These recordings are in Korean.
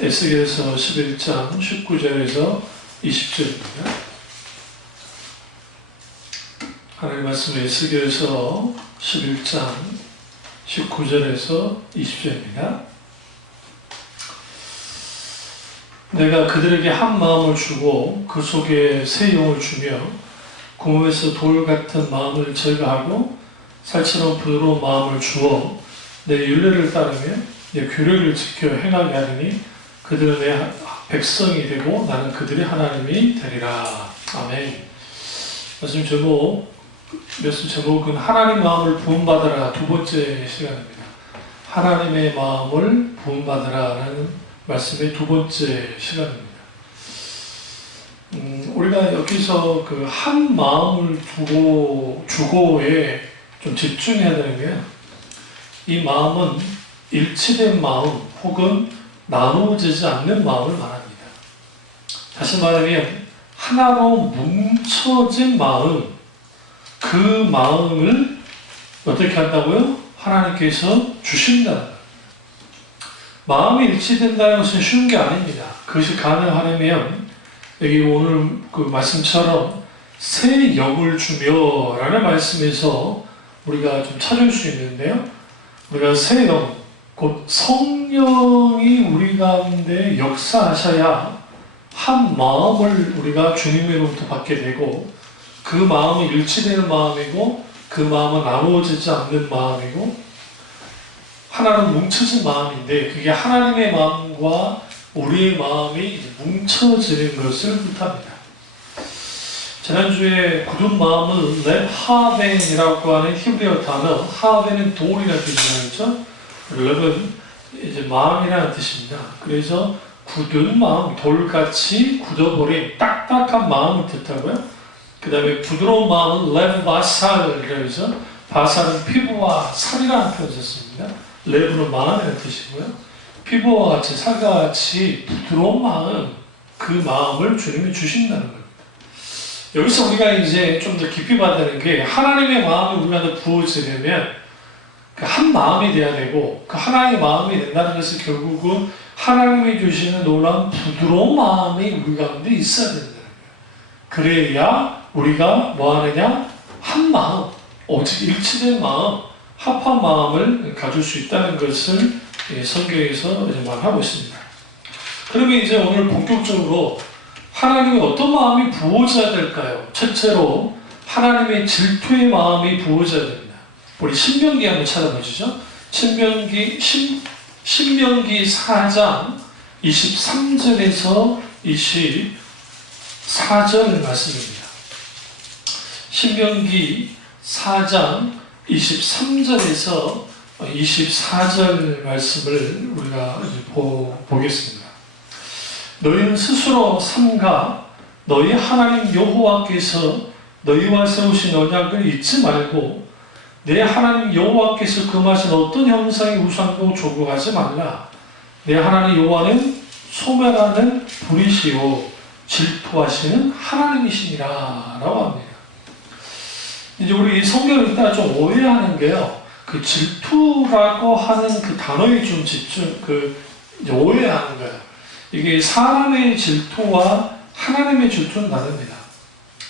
에스겔서 11장 19절에서 20절입니다. 하나님 말씀 에스겔서 11장 19절에서 20절입니다. 내가 그들에게 한 마음을 주고 그 속에 새 영을 주며 그 몸에서 돌 같은 마음을 제거하고 살처럼 부드러운 마음을 주어 내 율례를 따르며 내 규례를 지켜 행하게 하리니 그들은 내 백성이 되고 나는 그들의 하나님이 되리라. 아멘. 말씀 제목은 하나님 마음을 부음받으라 두 번째 시간입니다. 하나님의 마음을 부음받으라라는 말씀의 두 번째 시간입니다. 우리가 여기서 그 한 마음을 주고에 좀 집중해야 되는 게, 이 마음은 일치된 마음 혹은 나누어지지 않는 마음을 말합니다. 다시 말하면 하나로 뭉쳐진 마음, 그 마음을 어떻게 한다고요? 하나님께서 주신다는 거예요. 마음이 일치된다는 것은 쉬운 게 아닙니다. 그것이 가능하려면 여기 오늘 그 말씀처럼 새 영을 주며 라는 말씀에서 우리가 좀 찾을 수 있는데요. 우리가 새 영, 곧 성령이 우리 가운데 역사하셔야 한 마음을 우리가 주님으로부터 받게 되고, 그 마음은 일치되는 마음이고 그 마음은 나누어지지 않는 마음이고 하나는 뭉쳐진 마음인데, 그게 하나님의 마음과 우리의 마음이 뭉쳐지는 것을 뜻합니다. 지난주에 굳은 마음은 렙하벤이라고 하는 히브리어 단어, 하벤은 돌이라는 뜻이죠. 렙은 이제 마음이라는 뜻입니다. 그래서 굳은 마음, 돌같이 굳어버린 딱딱한 마음을 뜻하고요. 그 다음에 부드러운 마음은 렙바살이라고 해서, 바살은 피부와 살이라는 표현을 썼습니다. 렙은 마음이라는 뜻이고요. 피부와 같이 살과 같이 부드러운 마음, 그 마음을 주님이 주신다는 겁니다. 여기서 우리가 이제 좀 더 깊이 받는 게, 하나님의 마음이 우리한테 부어지려면 그 한 마음이 돼야 되고, 그 하나의 마음이 된다는 것은 결국은 하나님이 주시는 놀라운 부드러운 마음이 우리 가운데 있어야 된다는 거예요. 그래야 우리가 뭐 하느냐? 한 마음, 오직 일치된 마음, 합한 마음을 가질 수 있다는 것을 성경에서 이제 말하고 있습니다. 그러면 이제 오늘 본격적으로 하나님의 어떤 마음이 부어져야 될까요? 첫째로 하나님의 질투의 마음이 부어져야 됩니다. 우리 신명기 한번 찾아보시죠. 신명기 4장 23절에서 24절 말씀입니다. 신명기 4장 23절에서 24절 말씀을 우리가 보겠습니다. 너희는 스스로 삼가 너희 하나님 여호와께서 너희와 세우신 언약을 잊지 말고 내 하나님 여호와께서 금하신 어떤 형상의 우상도 조국하지 말라. 내 하나님 여호와는 소멸하는 불이시오 질투하시는 하나님이시니라 라고 합니다. 이제 우리 성경을 일단 좀 오해하는 게요, 그 질투라고 하는 그 단어에 좀 오해하는 거예요. 이게 사람의 질투와 하나님의 질투는 다릅니다.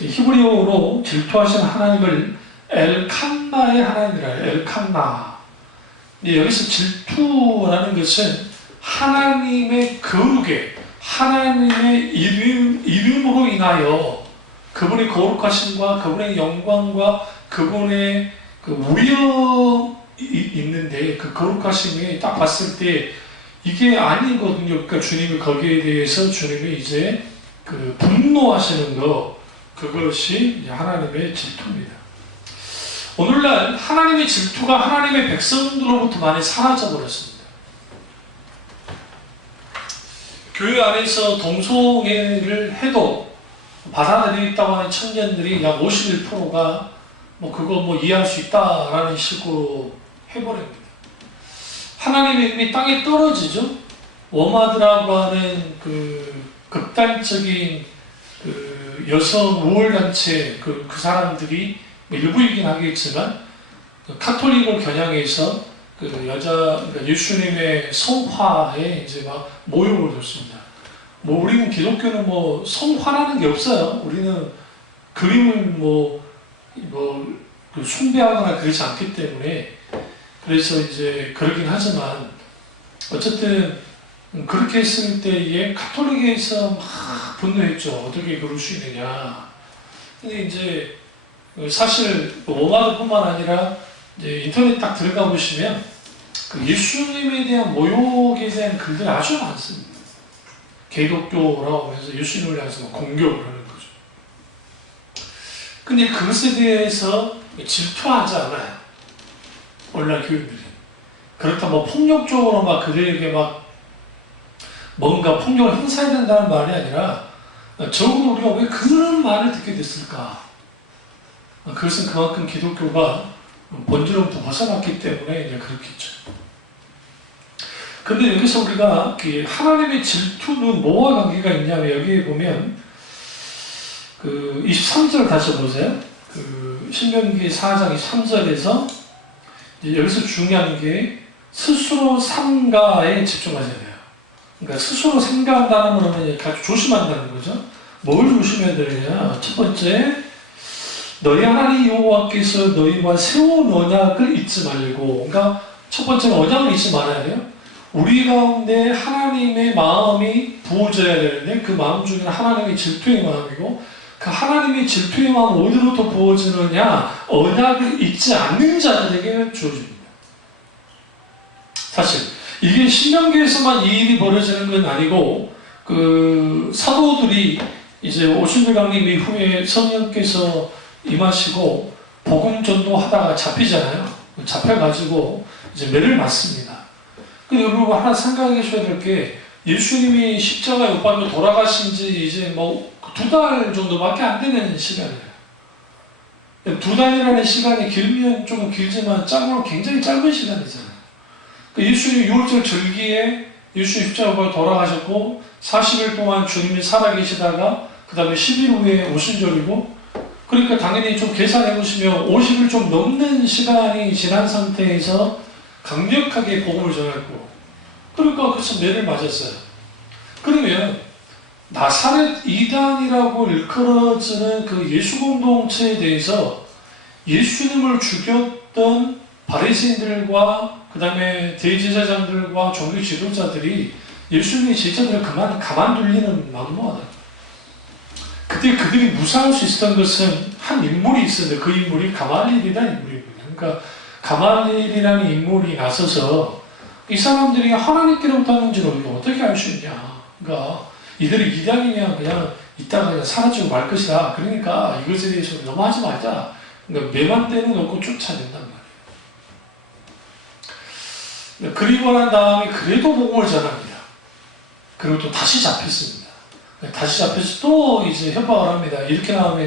히브리어로 질투하시는 하나님을 엘칸나의 하나님이라 해요. 엘칸나. 여기서 질투라는 것은 하나님의 거룩에, 하나님의 이름으로 인하여 그분의 거룩하심과 그분의 영광과 그분의 그 위엄이 있는데, 그 거룩하심이 딱 봤을 때 이게 아니거든요. 그러니까 주님이 거기에 대해서 주님이 이제 그 분노하시는 거, 그것이 하나님의 질투입니다. 오늘날 하나님의 질투가 하나님의 백성들로부터 많이 사라져 버렸습니다. 교회 안에서 동성애를 해도 받아들이겠다고 하는 청년들이 약 51%가 그거 이해할 수 있다라는 식으로 해버립니다. 하나님의 이름이 땅에 떨어지죠. 워마드라고 하는 그 극단적인 그 여성 우월단체 그 사람들이 일부이긴 하겠지만 카톨릭을 겨냥해서 그 여자, 그러니까 예수님의 성화에 이제 막 모욕을 줬습니다. 뭐 우리는 기독교는 뭐 성화라는 게 없어요. 우리는 그림을 그 숭배하거나 그러지 않기 때문에 그래서 이제 그러긴 하지만 어쨌든 그렇게 했을 때에 가톨릭에서 막 분노했죠. 어떻게 그럴 수 있느냐. 근데 이제 사실 워마드뿐만 아니라 이제 인터넷 딱 들어가 보시면 그 예수님에 대한 모욕에 대한 글들이 아주 많습니다. 개독교라고 하면서 예수님을 향해서 공격을 하는 거죠. 근데 그것에 대해서 질투하지 않아요. 오늘날 교인들이. 그렇다 뭐 폭력적으로 막 그들에게 막 뭔가 폭력을 행사해야 된다는 말이 아니라 적어도 우리가 왜 그런 말을 듣게 됐을까? 그것은 그만큼 기독교가 본질로부터 벗어났기 때문에 이제 그렇겠죠. 근데 여기서 우리가 하나님의 질투는 뭐와 관계가 있냐면 여기에 보면 그 23절 다시 보세요. 그 신명기 4장 23절에서 여기서 중요한 게 스스로 삼가에 집중하셔야 돼요. 그러니까 스스로 생각한다는 거는 아주 조심한다는 거죠. 뭘 조심해야 되느냐? 첫 번째, 너희 하나님 여호와께서 너희와 세운 언약을 잊지 말고, 그러니까 첫 번째는 언약을 잊지 말아야 돼요. 우리 가운데 하나님의 마음이 부어져야 되는데 그 마음 중에는 하나님의 질투의 마음이고 그 하나님의 질투의 마음은 어디로부터 부어지느냐? 언약을 잊지 않는 자들에게 주어집니다. 사실 이게 신명기에서만 이 일이 벌어지는 건 아니고 그 사도들이 이제 오순절 강림 이후에 성령께서 임하시고 복음 전도하다가 잡히잖아요. 잡혀가지고 이제 매를 맞습니다. 근데 여러분 하나 생각해 주셔야 될 게 예수님이 십자가에 못 박혀 돌아가신 지 이제 뭐 2달 정도밖에 안 되는 시간이에요. 2달이라는 시간이 길면 조금 길지만 짧으면 굉장히 짧은 시간이잖아요. 예수님 6월절 절기에 예수님 십자가에 못 박혀 돌아가셨고 40일 동안 주님이 살아계시다가 그 다음에 10일 후에 오순절이고 그러니까 당연히 좀 계산해 보시면 50일 좀 넘는 시간이 지난 상태에서 강력하게 복음을 전했고 그러니까 그래서 매를 맞았어요. 그러면 나사렛 이단이라고 일컬어지는 그 예수 공동체에 대해서 예수님을 죽였던 바리새인들과 그 다음에 대제사장들과 종교 지도자들이 예수님의 제자들을 가만둘리는 막무가내. 그때 그들이 무사할 수 있었던 것은 한 인물이 있었는데 그 인물이 가말리엘이라는 인물이거든요. 그러니까 가말리엘이라는 인물이 나서서 이 사람들이 하나님께로부터 하는지를 우리가 어떻게 알 수 있냐. 그러니까 이들이 이단이냐 그냥 이따가 그냥 사라지고 말 것이다. 그러니까 이것에 대해서 넘어가지 말자. 그러니까 매만 때려놓고 쫓아낸단 말이에요. 그리고 난 다음에 그래도 복음을 전합니다. 그리고 또 다시 잡혔습니다. 다시 잡혀서 또 이제 협박을 합니다. 이렇게 나오면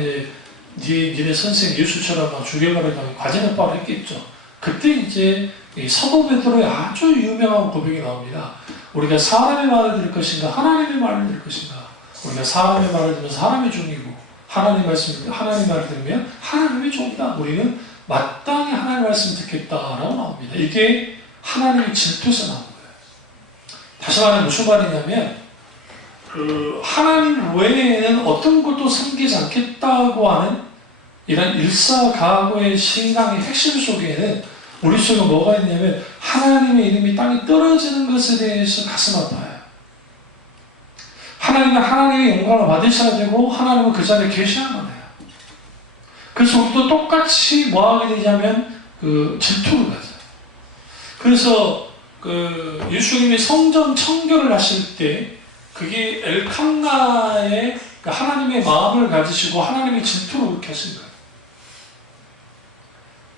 이제 니네 선생 예수처럼 막 죽여버리다가 과제 협박을 했겠죠. 그때 이제 이 사도 베드로의 아주 유명한 고백이 나옵니다. 우리가 사람의 말을 들을 것인가 하나님의 말을 들을 것인가. 우리가 사람의 말을 들으면 사람의 종이고 하나님 말을 들으면 하나님의 종이다. 우리는 마땅히 하나님의 말씀을 듣겠다라고 나옵니다. 이게 하나님의 질투에서 나온 거예요. 다시 말하면 무슨 말이냐면 그 하나님 외에는 어떤 것도 섬기지 않겠다고 하는 이런 일사각오의 신앙의 핵심 속에는 우리 속에 뭐가 있냐면 하나님의 이름이 땅에 떨어지는 것에 대해서 가슴 아파요. 하나님은 하나님의 영광을 받으셔야 되고 하나님은 그 자리에 계셔야만 해요. 그래서 우리도 똑같이 뭐 하게 되냐면 그 질투를 가져요. 그래서 그 예수님이 성전 청결을 하실 때 그게 엘칸나의 하나님의 마음을 가지시고 하나님의 질투를 그렇게 하신 거예요.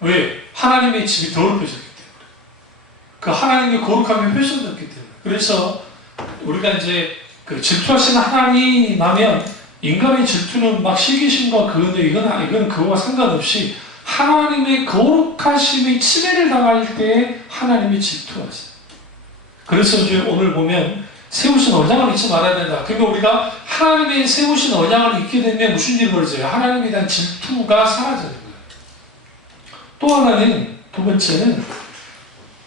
왜? 하나님의 집이 더럽혀졌기 때문에. 그 하나님의 거룩함이 훼손됐기 때문에. 그래서 우리가 이제 그 질투하시는 하나님 하면 인간의 질투는 막 시기심과 그런데 이건 그거와 상관없이 하나님의 거룩하심의 침해를 당할 때 하나님이 질투하세요. 그래서 이제 오늘 보면 세우신 언약을 잊지 말아야 된다. 그러니까 우리가 하나님의 세우신 언약을 잊게 되면 무슨 일이 벌어져요? 하나님에 대한 질투가 사라지는 거예요. 또 하나는 두 번째는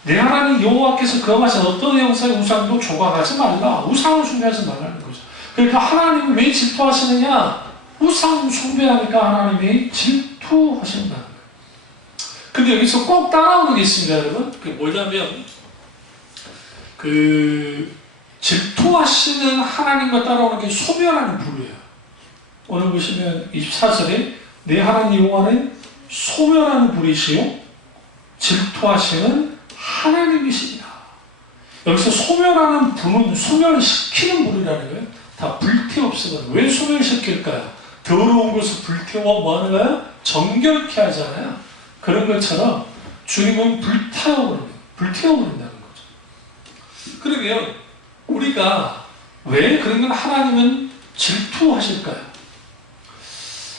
내 하나님 여호와께서 거하신 어떤 형상의 우상도 조각하지 말라. 우상을 숭배하지 말라는 거죠. 그러니까 하나님이 왜 질투하시느냐? 우상 숭배하니까 하나님이 질투하신다는 거예요. 근데 여기서 꼭 따라오는 게 있습니다, 여러분. 그게 뭐냐면 질투하시는 하나님과 따라오는 게 소멸하는 불이에요. 오늘 보시면 24절에 내 하나님 여호와는 소멸하는 불이시요 질투하시는 하나님이시니라. 여기서 소멸하는 불은 소멸시키는 불이라는 거예요. 다 불태웁시다. 왜 소멸시킬까요? 더러운 것을 불태워 뭐 하는 거예요? 정결케 하잖아요. 그런 것처럼 주님은 불태워버린다는 거죠. 그러면 우리가 왜 그러면 하나님은 질투하실까요?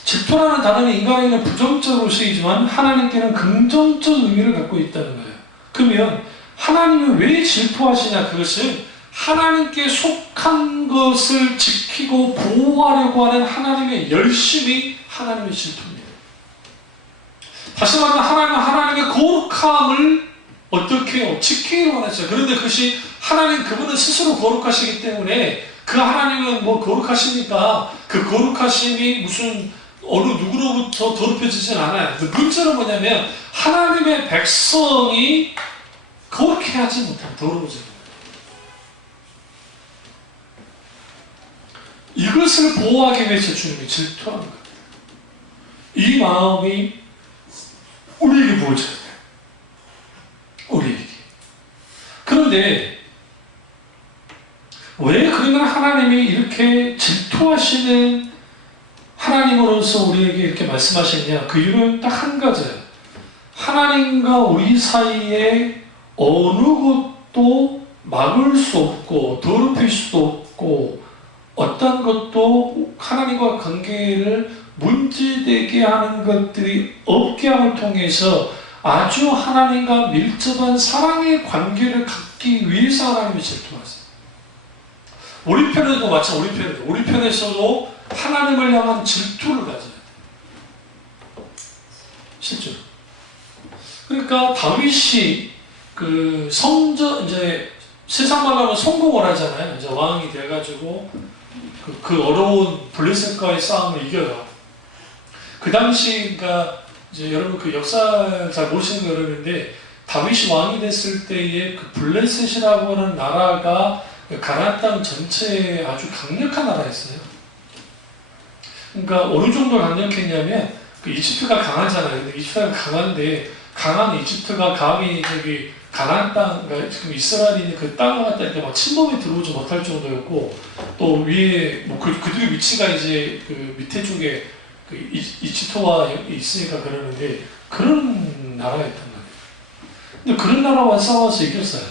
질투라는 단어는 인간에게는 부정적으로 쓰이지만 하나님께는 긍정적 의미를 갖고 있다는 거예요. 그러면 하나님은 왜 질투하시냐? 그것은 하나님께 속한 것을 지키고 보호하려고 하는 하나님의 열심이 하나님의 질투입니다. 다시 말하면 하나님은 하나님의 거룩함을 어떻게 해요? 지키기를 원했어요. 그런데 그것이 하나님 그분은 스스로 거룩하시기 때문에 그 하나님은 뭐 거룩하시니까 그 거룩하심이 무슨 어느 누구로부터 더럽혀지진 않아요. 문제는 뭐냐면 하나님의 백성이 거룩해 하지 못하면 더러워지는 거예요. 이것을 보호하기 위해서 주님이 질투하는 거예요. 이 마음이 우리에게 부어져야 돼요. 우리에게. 그런데 왜 그러면 하나님이 이렇게 질투하시는 하나님으로서 우리에게 이렇게 말씀하시느냐? 그 이유는 딱 한 가지예요. 하나님과 우리 사이에 어느 것도 막을 수 없고 더럽힐 수도 없고 어떤 것도 하나님과 관계를 문제되게 하는 것들이 없게 함을 통해서 아주 하나님과 밀접한 사랑의 관계를 갖기 위해서 하나님이 질투하세요. 우리 편에도 마찬가지, 우리 편에서도 하나님을 향한 질투를 가져야 돼요. 실제로. 그러니까 다윗이 이제 세상 말로 하면 성공을 하잖아요. 이제 왕이 돼가지고 그 어려운 블레셋과의 싸움을 이겨요. 그 당시, 그러니까 이제 여러분 그 역사 잘 모르시는 거 그러는데 다윗이 왕이 됐을 때에 그 블레셋이라고 하는 나라가 가나안 땅 전체에 아주 강력한 나라였어요. 그러니까 어느 정도 강력했냐면 그 이집트가 강하잖아요. 근데 이집트가 강한데 강한 이집트가 감히 저기 가나안 땅, 그러니까 지금 이스라엘이 그 땅을 갖다 이렇게 막 침범에 들어오지 못할 정도였고 또 위에 뭐 그들의 위치가 이제 그 밑에 쪽에 그 이집트와 있으니까 그러는데 그런 나라였단 말이에요. 근데 그런 나라와 싸워서 이겼어요.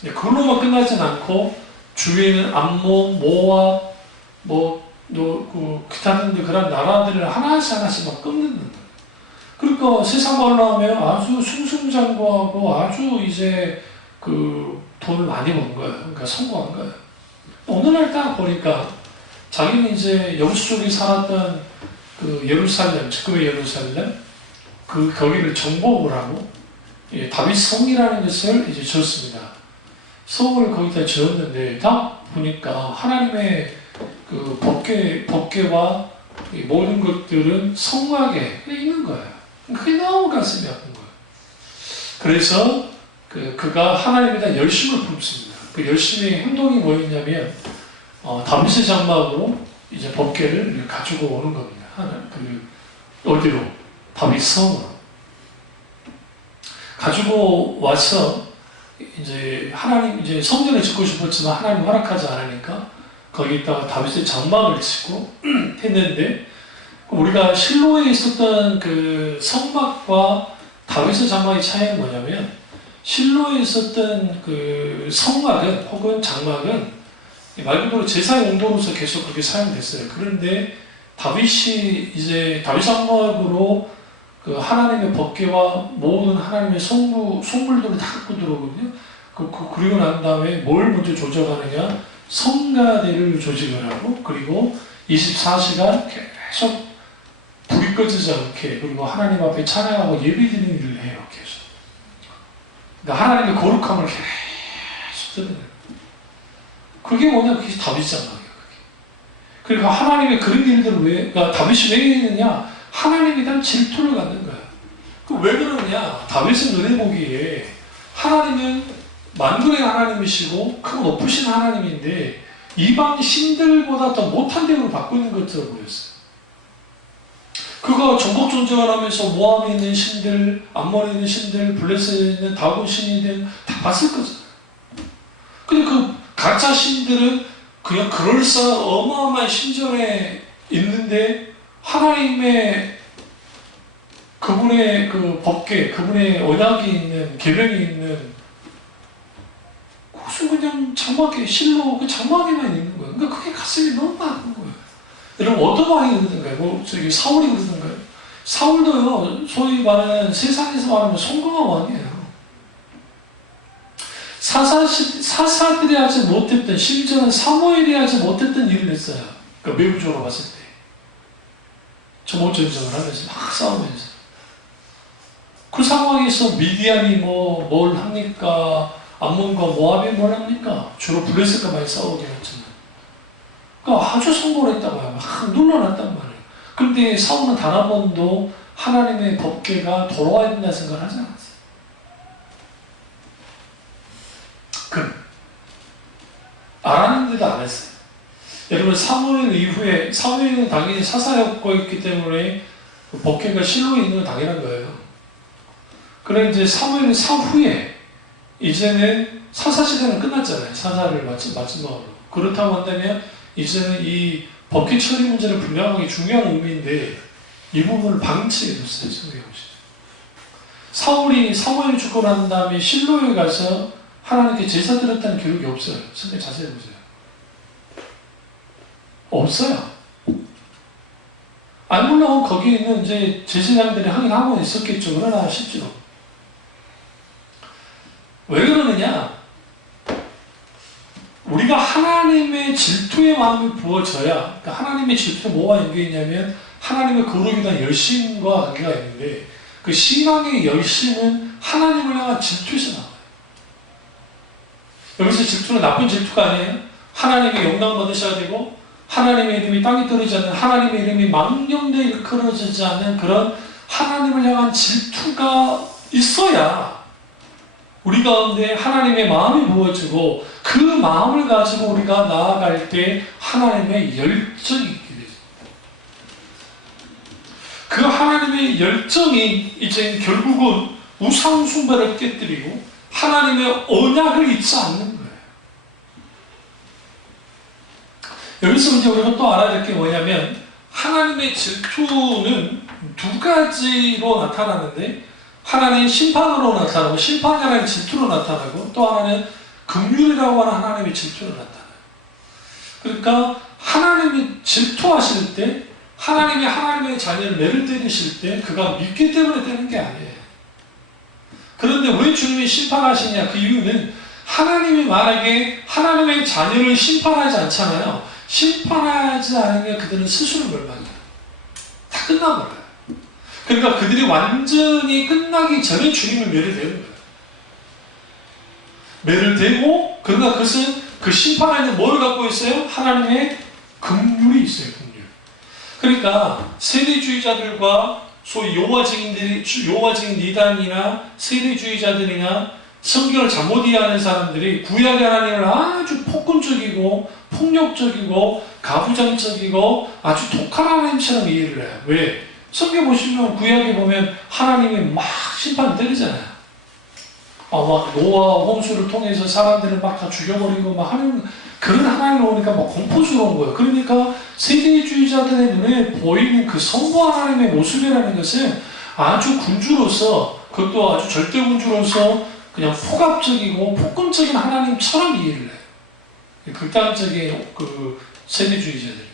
근데 그걸로만 끝나진 않고 주위에는 암몬, 모압, 기타 등등 그런 나라들을 하나씩 막 끊는 거예요. 그러니까 세상 말로 하면 아주 승승장구하고 아주 이제 그 돈을 많이 번 거예요. 그러니까 성공한 거예요. 오늘날 딱 보니까 자기는 이제 여부족이 살았던 그 예루살렘, 지금의 예루살렘, 거기를 정복을 하고 다윗 성이라는 것을 이제 지었습니다. 성을 거기다 지었는데 딱 보니까 하나님의 그 법궤와 모든 것들은 성곽에 있는 거예요. 그게 너무 가슴이 아픈 거예요. 그래서 그가 하나님에 대한 열심을 품습니다. 그 열심의 행동이 뭐였냐면 다윗의 장막으로 이제 법궤를 가지고 오는 겁니다. 어디로? 다윗 성으로 가지고 와서 이제 하나님 이제 성전을 짓고 싶었지만 하나님 허락하지 않으니까 거기다가 다윗의 장막을 짓고 했는데 우리가 실로에 있었던 그 성막과 다윗의 장막의 차이는 뭐냐면 실로에 있었던 그 성막은 혹은 장막은 말 그대로 제사의 용도로서 계속 그렇게 사용됐어요. 그런데 다윗이 이제 다윗 장막으로 그 하나님의 법궤와 모든 하나님의 성물들을 다 갖고 들어오거든요. 그리고 난 다음에 뭘 먼저 조져가느냐? 성가대를 조직을 하고 그리고 24시간 계속 불이 꺼지지 않게 그리고 하나님 앞에 찬양하고 예배드리는 일을 해요. 계속. 그러니까 하나님의 거룩함을 계속 드러내는 거예요. 그게 뭐냐? 그게 다윗이란 말이에요. 그러니까 하나님의 그런 일들을 그러니까 다윗이 왜 했느냐? 하나님에 대한 질투를 갖는 거야. 왜 그러느냐? 다윗은 눈에 보기에 하나님은 만군의 하나님이시고 크고 높으신 하나님인데 이방 신들보다 더 못한 대우를 받고 있는 것처럼 보였어요. 그가 전국 전쟁을 하면서 모함에 있는 신들, 암몬에 있는 신들, 블레셋에 있는 다곤 신이든 다 봤을 거잖아요. 근데 그 가짜 신들은 그냥 그럴싸한 어마어마한 신전에 있는데 하나님의 그분의 그 법계, 그분의 언약이 있는, 계명이 있는 무슨 그냥 장막에 실로 그 장막에만 있는 거예요. 그러니까 그게 가슴이 너무 아픈 거예요. 여러분 어떤 왕이 그러던가요? 뭐 저기 사울이 그러던가요? 사울도요, 소위 말하는 세상에서 말하면 성공한 왕이에요. 사사들이 하지 못했던, 심지어는 사무엘이 하지 못했던 일을 했어요. 그러니까 외부적으로 봤을 때. 전쟁을 하면서 막 싸우면서. 그 상황에서 미디안이 뭘 합니까? 암몬과 모압이 뭘 합니까? 주로 블레셋과 많이 싸우긴 했지만. 그러니까 아주 성공을 했다고 해요. 막 눌러놨단 말이에요. 그런데 사울은 단 한 번도 하나님의 법궤가 돌아와야 된다는 생각을 하지 않았어요. 알았는데도 안 했어요. 여러분 사무엘 이후에 사무엘은 당연히 사사였고 있기 때문에 그 법궤가 실로에 있는 건 당연한 거예요. 그런데 이제 사무엘 사후에 이제는 사사시대는 끝났잖아요. 사사를 마지막으로. 그렇다고 한다면 이제는 이 법궤 처리 문제는 분명하게 중요한 의미인데 이 부분을 방치해뒀어요. 생각해 보시죠. 사울이 사무엘이 죽고 난 다음에 실로에 가서 하나님께 제사 드렸다는 기록이 없어요. 생각 자세히 보세요. 없어요. 물론 거기에 있는 이제 제사장들이 하긴 하고 있었겠죠. 그러나 실제로. 왜 그러느냐? 우리가 하나님의 질투의 마음이 부어져야, 그러니까 하나님의 질투에 뭐가 연계있냐면 하나님의 거룩에 대한 열심과 관계가 있는데 그 신앙의 열심은 하나님을 향한 질투에서 나와요. 여기서 질투는 나쁜 질투가 아니에요. 하나님의 영광 받으셔야 되고 하나님의 이름이 땅에 떨어지지 않는, 하나님의 이름이 망령되이 일컬어지지 않는 그런 하나님을 향한 질투가 있어야 우리 가운데 하나님의 마음이 부어지고 그 마음을 가지고 우리가 나아갈 때 하나님의 열정이 있게 되죠. 그 하나님의 열정이 이제 결국은 우상 숭배를 깨뜨리고 하나님의 언약을 잊지 않는 거예요. 여기서 이제 우리가 또 알아야 될 게 뭐냐면 하나님의 질투는 두 가지로 나타나는데 하나는 심판으로 나타나고 심판이라는 질투로 나타나고 또 하나는 긍휼이라고 하는 하나님의 질투로 나타나요. 그러니까 하나님이 질투하실 때 하나님이 하나님의 자녀를 매를 때리실 때 그가 믿기 때문에 되는 게 아니에요. 그런데 왜 주님이 심판하시냐? 그 이유는 하나님이 만약에 하나님의 자녀를 심판하지 않잖아요. 심판하지 않으면 그들은 스스로 멸망해요. 다 끝나버려요. 그러니까 그들이 완전히 끝나기 전에 주님을 매를 대는 거예요. 매를 대고 그러나 그것은 그 심판 안에 뭘 갖고 있어요? 하나님의 긍휼이 있어요. 긍휼. 그러니까 세대주의자들과 소위 여호와증인 이단이나 세대주의자들이나 성경을 잘못 이해하는 사람들이 구약의 하나님을 아주 폭군적이고 폭력적이고 가부장적이고 아주 독한 하나님처럼 이해를 해요. 왜? 성경 보시면 구약에 보면 하나님이 막 심판 때리잖아요. 막 노아와 홍수를 통해서 사람들을 막 다 죽여버리고 막 하는 그런 하나님을 보니까 막 공포스러운 거예요. 그러니까 세대주의자들의 눈에 보이는 그 성부 하나님의 모습이라는 것은 아주 군주로서, 그것도 아주 절대 군주로서 그냥 폭압적이고 폭군적인 하나님처럼 이해를 해요. 극단적인 그 세대주의자들.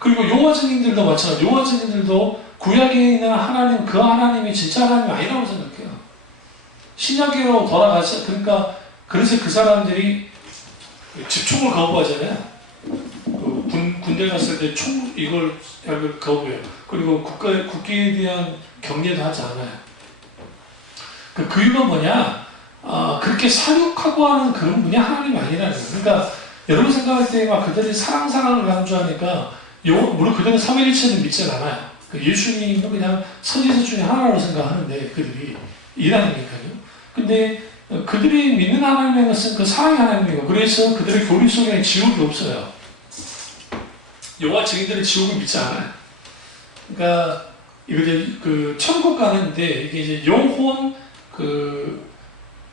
그리고 여호와증인들도 마찬가지로 여호와증인들도 구약에 있는 하나님, 그 하나님이 진짜 하나님이 아니라고 생각해요. 신약으로 돌아가서, 그러니까 그래서 그 사람들이 집총을 거부하잖아요. 군대 갔을 때 이걸 거부해요. 그리고 국기에 대한 경례도 하지 않아요. 그 이유가 뭐냐? 그렇게 사육하고 하는 그런 분이 하나님이 아니라는 거예요. 그러니까 여러분 생각할 때 막 그들이 사랑을 강조하니까 물론 그들은 삼위일체를 믿지 않아요. 예수님도 그냥 선지자 중에 하나로 생각하는데 그들이 이라니까요. 근데 그들이 믿는 하나님의 것은 그 사랑의 하나님이고 그래서 그들의 교리 속에는 지옥이 없어요. 여호와 증인들은 지옥을 믿지 않아요. 그러니까 이제 그 천국 가는데 이게 이제 영혼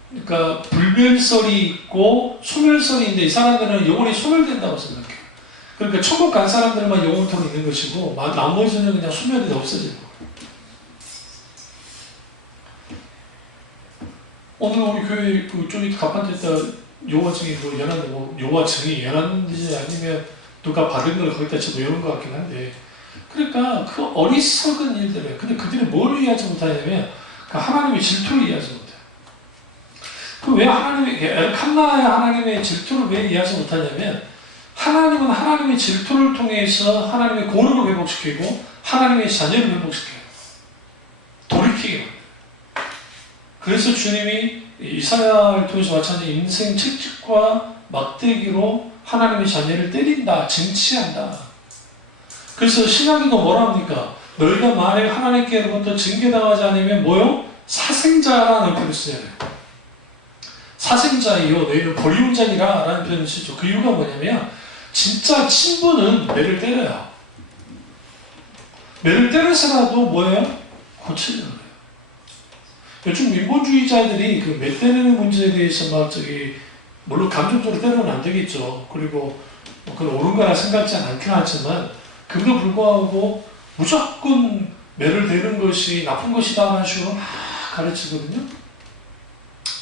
그러니까 불멸설이 있고 소멸설이 있는데 이 사람들은 영혼이 소멸된다고 생각해요. 그러니까 천국 간 사람들만 영혼토로 있는 것이고 나머지는 그냥 소멸이 없어지는 거예요. 오늘 우리 교회 좀 가판됐다 여호와 증인 연한데 여호와 증인 연한지 아니면 누가 받은 걸 거기다 집어 이런 것 같긴 한데 그러니까 그 어리석은 일들을 근데 그들이 뭘 이해하지 못하냐면 그 하나님의 질투를 이해하지 못해요. 그 왜 엘칸나의 하나님의 질투를 왜 이해하지 못하냐면 하나님은 하나님의 질투를 통해서 하나님의 고력을 회복시키고 하나님의 자녀를 회복시켜요. 돌이키게 만들어요. 그래서 주님이 이사야를 통해서 마찬가지 인생 채찍과 막대기로 하나님의 자녀를 때린다, 징치한다. 그래서 신약에도 뭐라 합니까? 너희가 만약 하나님께로부터 징계당하지 않으면 뭐요? 사생자라는 표현을 써요. 사생자이요 너희는 버리운 자니라 라는 표현을 쓰죠. 그 이유가 뭐냐면 진짜 친부는 매를 때려요. 매를 때려서라도 뭐예요? 고치려고 해요. 요즘 인본주의자들이 그 매 때리는 문제에 대해서 막 물론 감정적으로 때리면 안 되겠죠. 그리고 그건 옳은 거라 생각지 않긴 하지만 그럼에도 불구하고 무조건 매를 대는 것이 나쁜 것이다 하는 식으로 막 가르치거든요.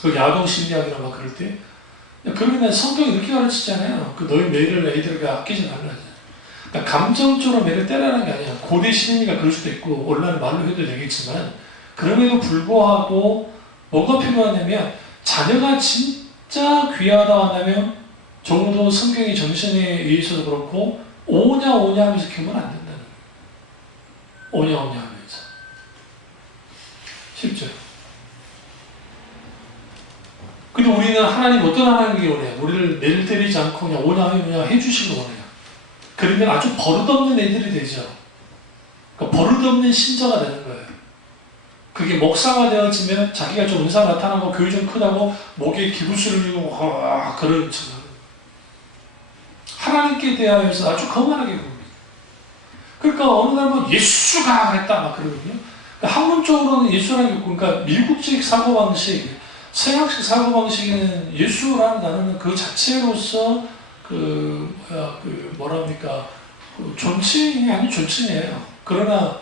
그 야동 심리학이나 막 그럴 때 그러면 성경이 이렇게 가르치잖아요. 그 너희 매를 애들에게 아끼지 말라. 그러니까 감정적으로 매를 때리라는 게 아니야. 고대 시인이니까 그럴 수도 있고 원래는 말로 해도 되겠지만 그럼에도 불구하고 뭐가 필요하냐면 자녀가 진짜 귀하다 하면 적어도 성경의 정신에 의해서도 그렇고 오냐 하면서 키우면 안 된다는 거예요. 오냐 하면서. 쉽죠? 근데 우리는 하나님 어떤 하나님이 원해요? 우리를 매를 때리지 않고 그냥 오냐 해주시길 원해요. 그러면 아주 버릇없는 애들이 되죠. 그러니까 버릇없는 신자가 되는 거예요. 그게 목사가 되어지면 자기가 좀 은사 나타나고 교회 좀 크다고 목에 기부스를 주고 그런 척 하나님께 대하여서 아주 거만하게 봅니다. 그러니까 어느 날은 예수가 했다 막 그러거든요. 그러니까 학문적으로는 예수라는 게 그러니까 미국식 사고방식, 서양식 사고방식에는 예수라는 단어는 그 자체로서 존칭이 아닌 존칭이에요. 그러나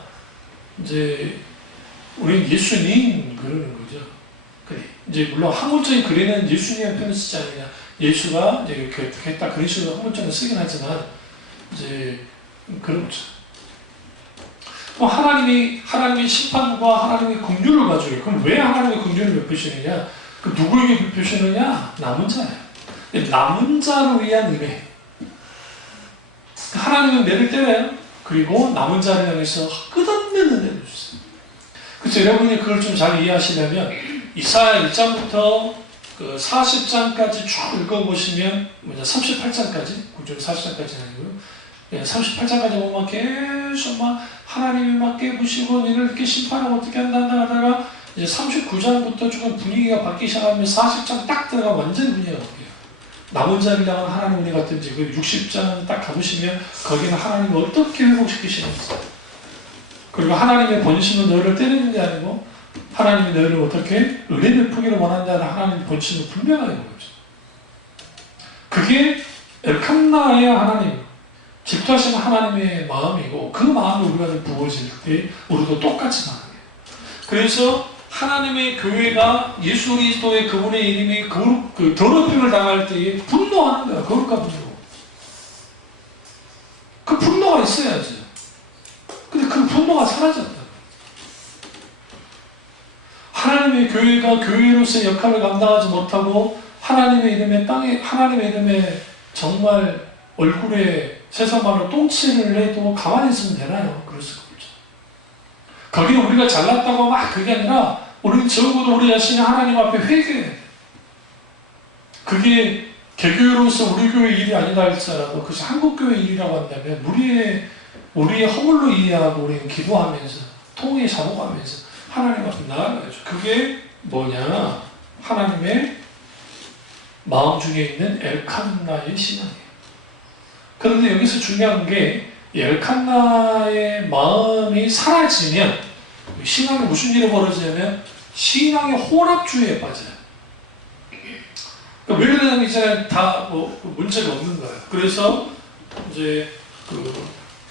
이제 우리는 예수님 그러는 거죠. 그래. 이제 물론 학문적인 글에는 예수님의 표현을 쓰지 않느냐. 예수가 이제 이렇게 했다 그런 식으로 학문적으로 쓰긴 하지만 이제 그렇죠. 또 하나님이 심판과 하나님의 긍휼을 가지고 그럼 왜 하나님의 긍휼을 베푸시느냐? 그 누구에게 베푸시느냐? 남은 자예요. 남은 자를 위한 은혜. 하나님은 매를 때려요. 그리고 남은 자를 향해서 끝없는 은혜를 주세요. 그래서 여러분이 그걸 좀 잘 이해하시려면 이사야 1장부터 그 40장까지 쭉 읽어보시면 38장까지, 구절 40장까지는 아니고요. 38장까지 보면 계속 막 하나님이 막 깨부시고 니를 이렇게 심판하고 어떻게 한다 하다가 이제 39장부터 조금 분위기가 바뀌기 시작하면 40장 딱 들어가 완전 분위기가 바뀌어요. 남은 자를 향한 하나님 은혜 같은지 그 60장 딱 가보시면 거기는 하나님을 어떻게 회복시키시는지 그리고 하나님의 본심은 너희를 때리는 게 아니고 하나님이 너희를 어떻게 은혜 베푸기를 원한다는 하나님의 본심은 분명하게 보여줘. 그게 엘칸나의 하나님, 질투하시는 하나님의 마음이고 그 마음이 우리가 부어질 때 우리도 똑같이 나가요. 그래서 하나님의 교회가 예수 그리스도의 그분의 이름이 그 더럽힘을 당할 때에 분노하는 거야. 거룩한 분노. 그 분노가 있어야지. 근데 그 분노가 사라졌다. 하나님의 교회가 교회로서의 역할을 감당하지 못하고 하나님의 이름에 정말 얼굴에 세상 말로 똥칠을 해도 가만히 있으면 되나요? 그럴 수가 없죠. 거기는 우리가 잘났다고 막 그게 아니라 우리는 적어도 우리 자신이 하나님 앞에 회개해. 그게 개교로서 우리 교회 일이 아니다 할지라도 그것이 한국 교회 일이라고 한다면 우리의 허물로 이해하고 우리는 기도하면서 통해 사모하면서 하나님 앞에 나아가야죠. 그게 뭐냐? 하나님의 마음 중에 있는 엘칸나의 신앙이에요. 그런데 여기서 중요한 게 엘칸나의 마음이 사라지면 신앙에 무슨 일이 벌어지냐면 신앙의 혼합주의에 빠져요. 그러니까 왜 그러냐면 이제 다 문제가 없는 거예요. 그래서 이제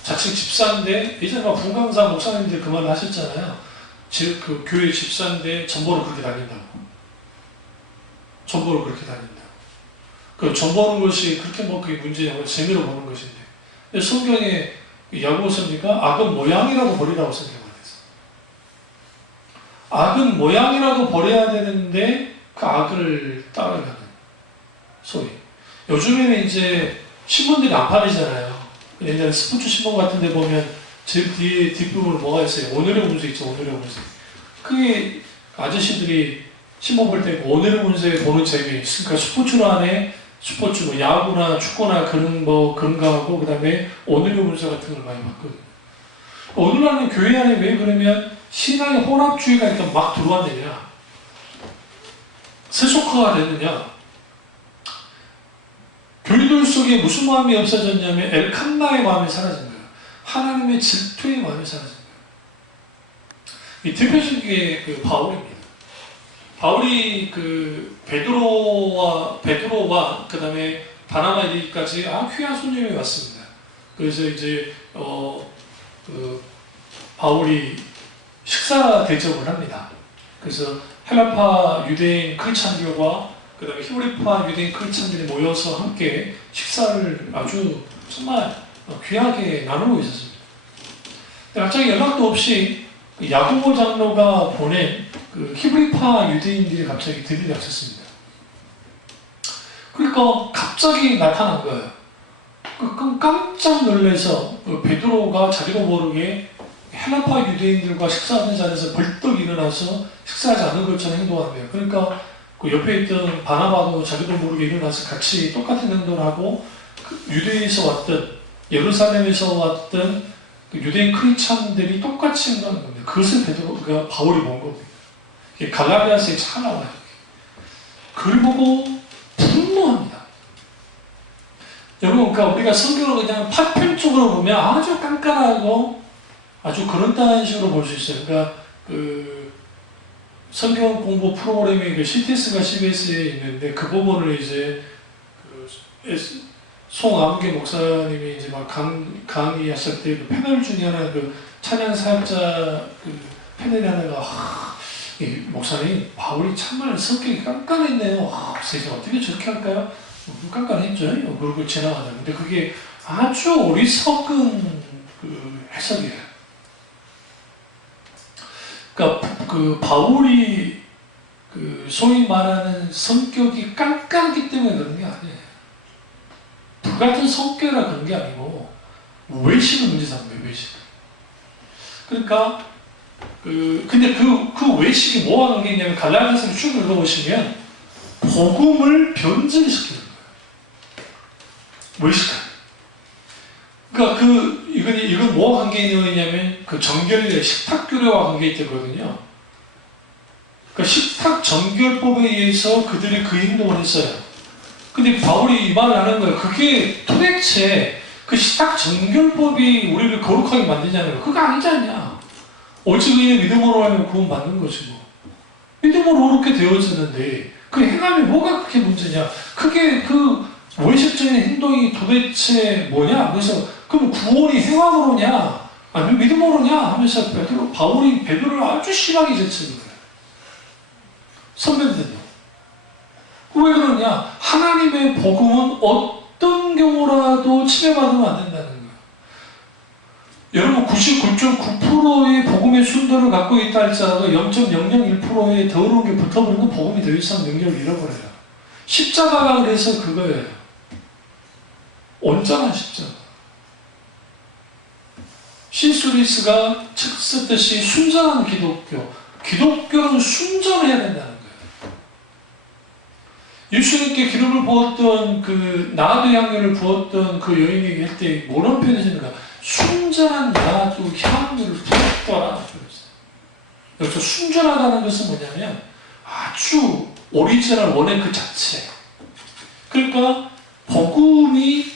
자칭 집사인데 예전에 막 분강사 목사님들 그 말을 하셨잖아요. 그 교회 집사인데 전보를 그렇게 다닌다고. 전보를 그렇게 다닌다고. 그 전보는 것이 그렇게 그게 문제냐고 재미로 보는 것인데. 근데 성경에 야고보서니까 악은 모양이라도 버리라고 성경을 했어. 악은 모양이라도 버려야 되는데 그 악을 따라가는 소위. 요즘에는 이제 신문들이 안 팔리잖아요. 옛날에 스포츠 신문 같은 데 보면 제일 뒤에 뒷부분에 뭐가 있어요? 오늘의 운세 있죠. 오늘의 운세. 그게 아저씨들이 신문 볼 때 오늘의 운세 보는 재미. 그러니까 스포츠로 안에 스포츠 야구나 축구나 그런 거 하고 그 다음에 오늘의 운세 같은 걸 많이 봤거든요. 오늘날은 교회 안에 왜 그러면 신앙의 혼합주의가 이렇게 막 들어왔느냐? 세속화가 됐느냐? 교인들 속에 무슨 마음이 없어졌냐면 엘칸나의 마음이 사라진 거예요. 하나님의 질투의 마음이 사라진 거예요. 이 대표적인 게 그 바울입니다. 바울이 그 베드로와 그 다음에 바나바에게까지 귀한 손님이 왔습니다. 그래서 이제 바울이 식사 대접을 합니다. 그래서 헬라파 유대인 크리스찬들과 그 다음에 히브리파 유대인 크리스찬들이 모여서 함께 식사를 아주 정말 귀하게 나누고 있었습니다. 갑자기 연락도 없이 야고보 장로가 보낸 그 히브리파 유대인들이 갑자기 들이닥쳤습니다. 그러니까 갑자기 나타난 거예요. 그럼 깜짝 놀라서 베드로가 자기도 모르게 헬라파 유대인들과 식사하는 자리에서 벌떡 일어나서 식사하지 않은 것처럼 행동합니다. 그러니까 그 옆에 있던 바나바도 자기도 모르게 일어나서 같이 똑같은 행동을 하고 유대에서 왔던 예루살렘에서 왔던 그 유대인 크리스찬들이 똑같이 행동하는 겁니다. 그것을 베드로가 바울이 본 겁니다. 갈라디아서에 잘 나와요. 그걸 보고 분노합니다. 여러분, 그러니까 우리가 성경을 그냥 파편적으로 보면 아주 깐깐하고 아주 그런 식으로 볼 수 있어요. 그러니까 그 성경 공부 프로그램이 그 CTS가 CBS에 있는데 그 부분을 이제 그 송암계 목사님이 이제 막 강의하실 때 그 패널 중에 하나 그 찬양 사역자 그 패널이 하나가 목사님 바울이 참말 성격이 깐깐했네요. 세상 어떻게 저렇게 할까요? 깐깐했죠. 그러고 지나가다. 근데 그게 아주 어리석은 그 해석이에요. 그러니까 그 바울이 그 소위 말하는 성격이 깐깐하기 때문에 그런 게 아니에요. 불같은 성격이라 그런 게 아니고 외식을 문제 삼는 외식. 그러니까 근데 그 외식이 뭐와 관계 있냐면 갈라디아서를 쭉 읽어보시면 복음을 변질시키는 거예요. 외식하는. 그러니까 이건 뭐와 관계 있는 거냐면 그 정결례, 식탁규례와 관계 있거든요. 그러니까 식탁 정결법에 의해서 그들이 그 행동을 했어요. 근데 바울이 이 말을 하는 거예요. 그게 도대체 그 식탁 정결법이 우리를 거룩하게 만드냐는 거. 그거 아니지 않냐. 오직 의인은 믿음으로 하면 구원받는 거지 뭐. 믿음으로 그렇게 되어지는데 그 행함이 뭐가 그렇게 문제냐. 그게 그 외식적인 행동이 도대체 뭐냐. 그래서 그럼 구원이 행함으로냐 아니면 믿음으로냐 하면서 바울이 베드로를 아주 심하게 제치는 거예요. 선배들요. 왜 그러냐. 하나님의 복음은 어떤 경우라도 침해받으면 안 된다는 거예요. 여러분 99.9%의 복음의 순도를 갖고 있다 할지라도 0.001%의 더러운 게 붙어버리면 복음이 더 이상 능력을 잃어버려요. 십자가가 그래서 그거예요. 온전한 십자가. C.S. 루이스가 책 썼듯이 순전한 기독교. 기독교는 순전해야 된다는 거예요. 예수님께 기름을 부었던 그 나도 향유를 부었던 그 여인에게 할 때 뭐라고 표현해주는가? 순전한 나도 향유를 부었더라. 여기서 순전하다는 것은 뭐냐면 아주 오리지널 원의 그 자체. 그러니까 복음이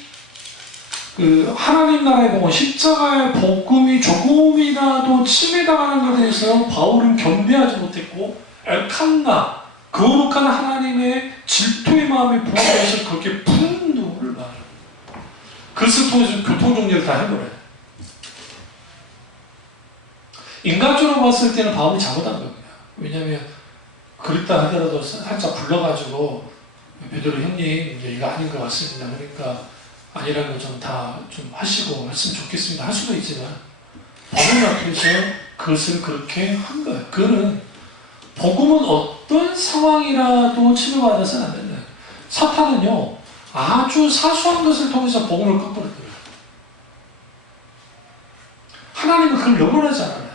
그 하나님 나라의 복음, 십자가의 복음이 조금이라도 침해당하는 것에 대해서 바울은 견뎌하지 못했고 엘칸나 거룩한 하나님의 질투의 마음이 부어져서 그렇게 분노를 말해요. 그것을 통해서 교통정리를 다 해버려요. 인간적으로 봤을 때는 바울이 잘못한 겁니다. 왜냐하면 그랬다 하더라도 살짝 불러가지고 베드로 형님 이거 아닌 것 같습니다. 그러니까 아니라는 거 좀 다 좀 하시고 했으면 좋겠습니다. 할 수도 있지만 바울 앞에서 그것을 그렇게 한 거예요. 그는 복음은 어떤 상황이라도 치료받아서는 안 된다. 사탄은요 아주 사소한 것을 통해서 복음을 꺾어버려요. 하나님은 그걸 영원하지 않아요.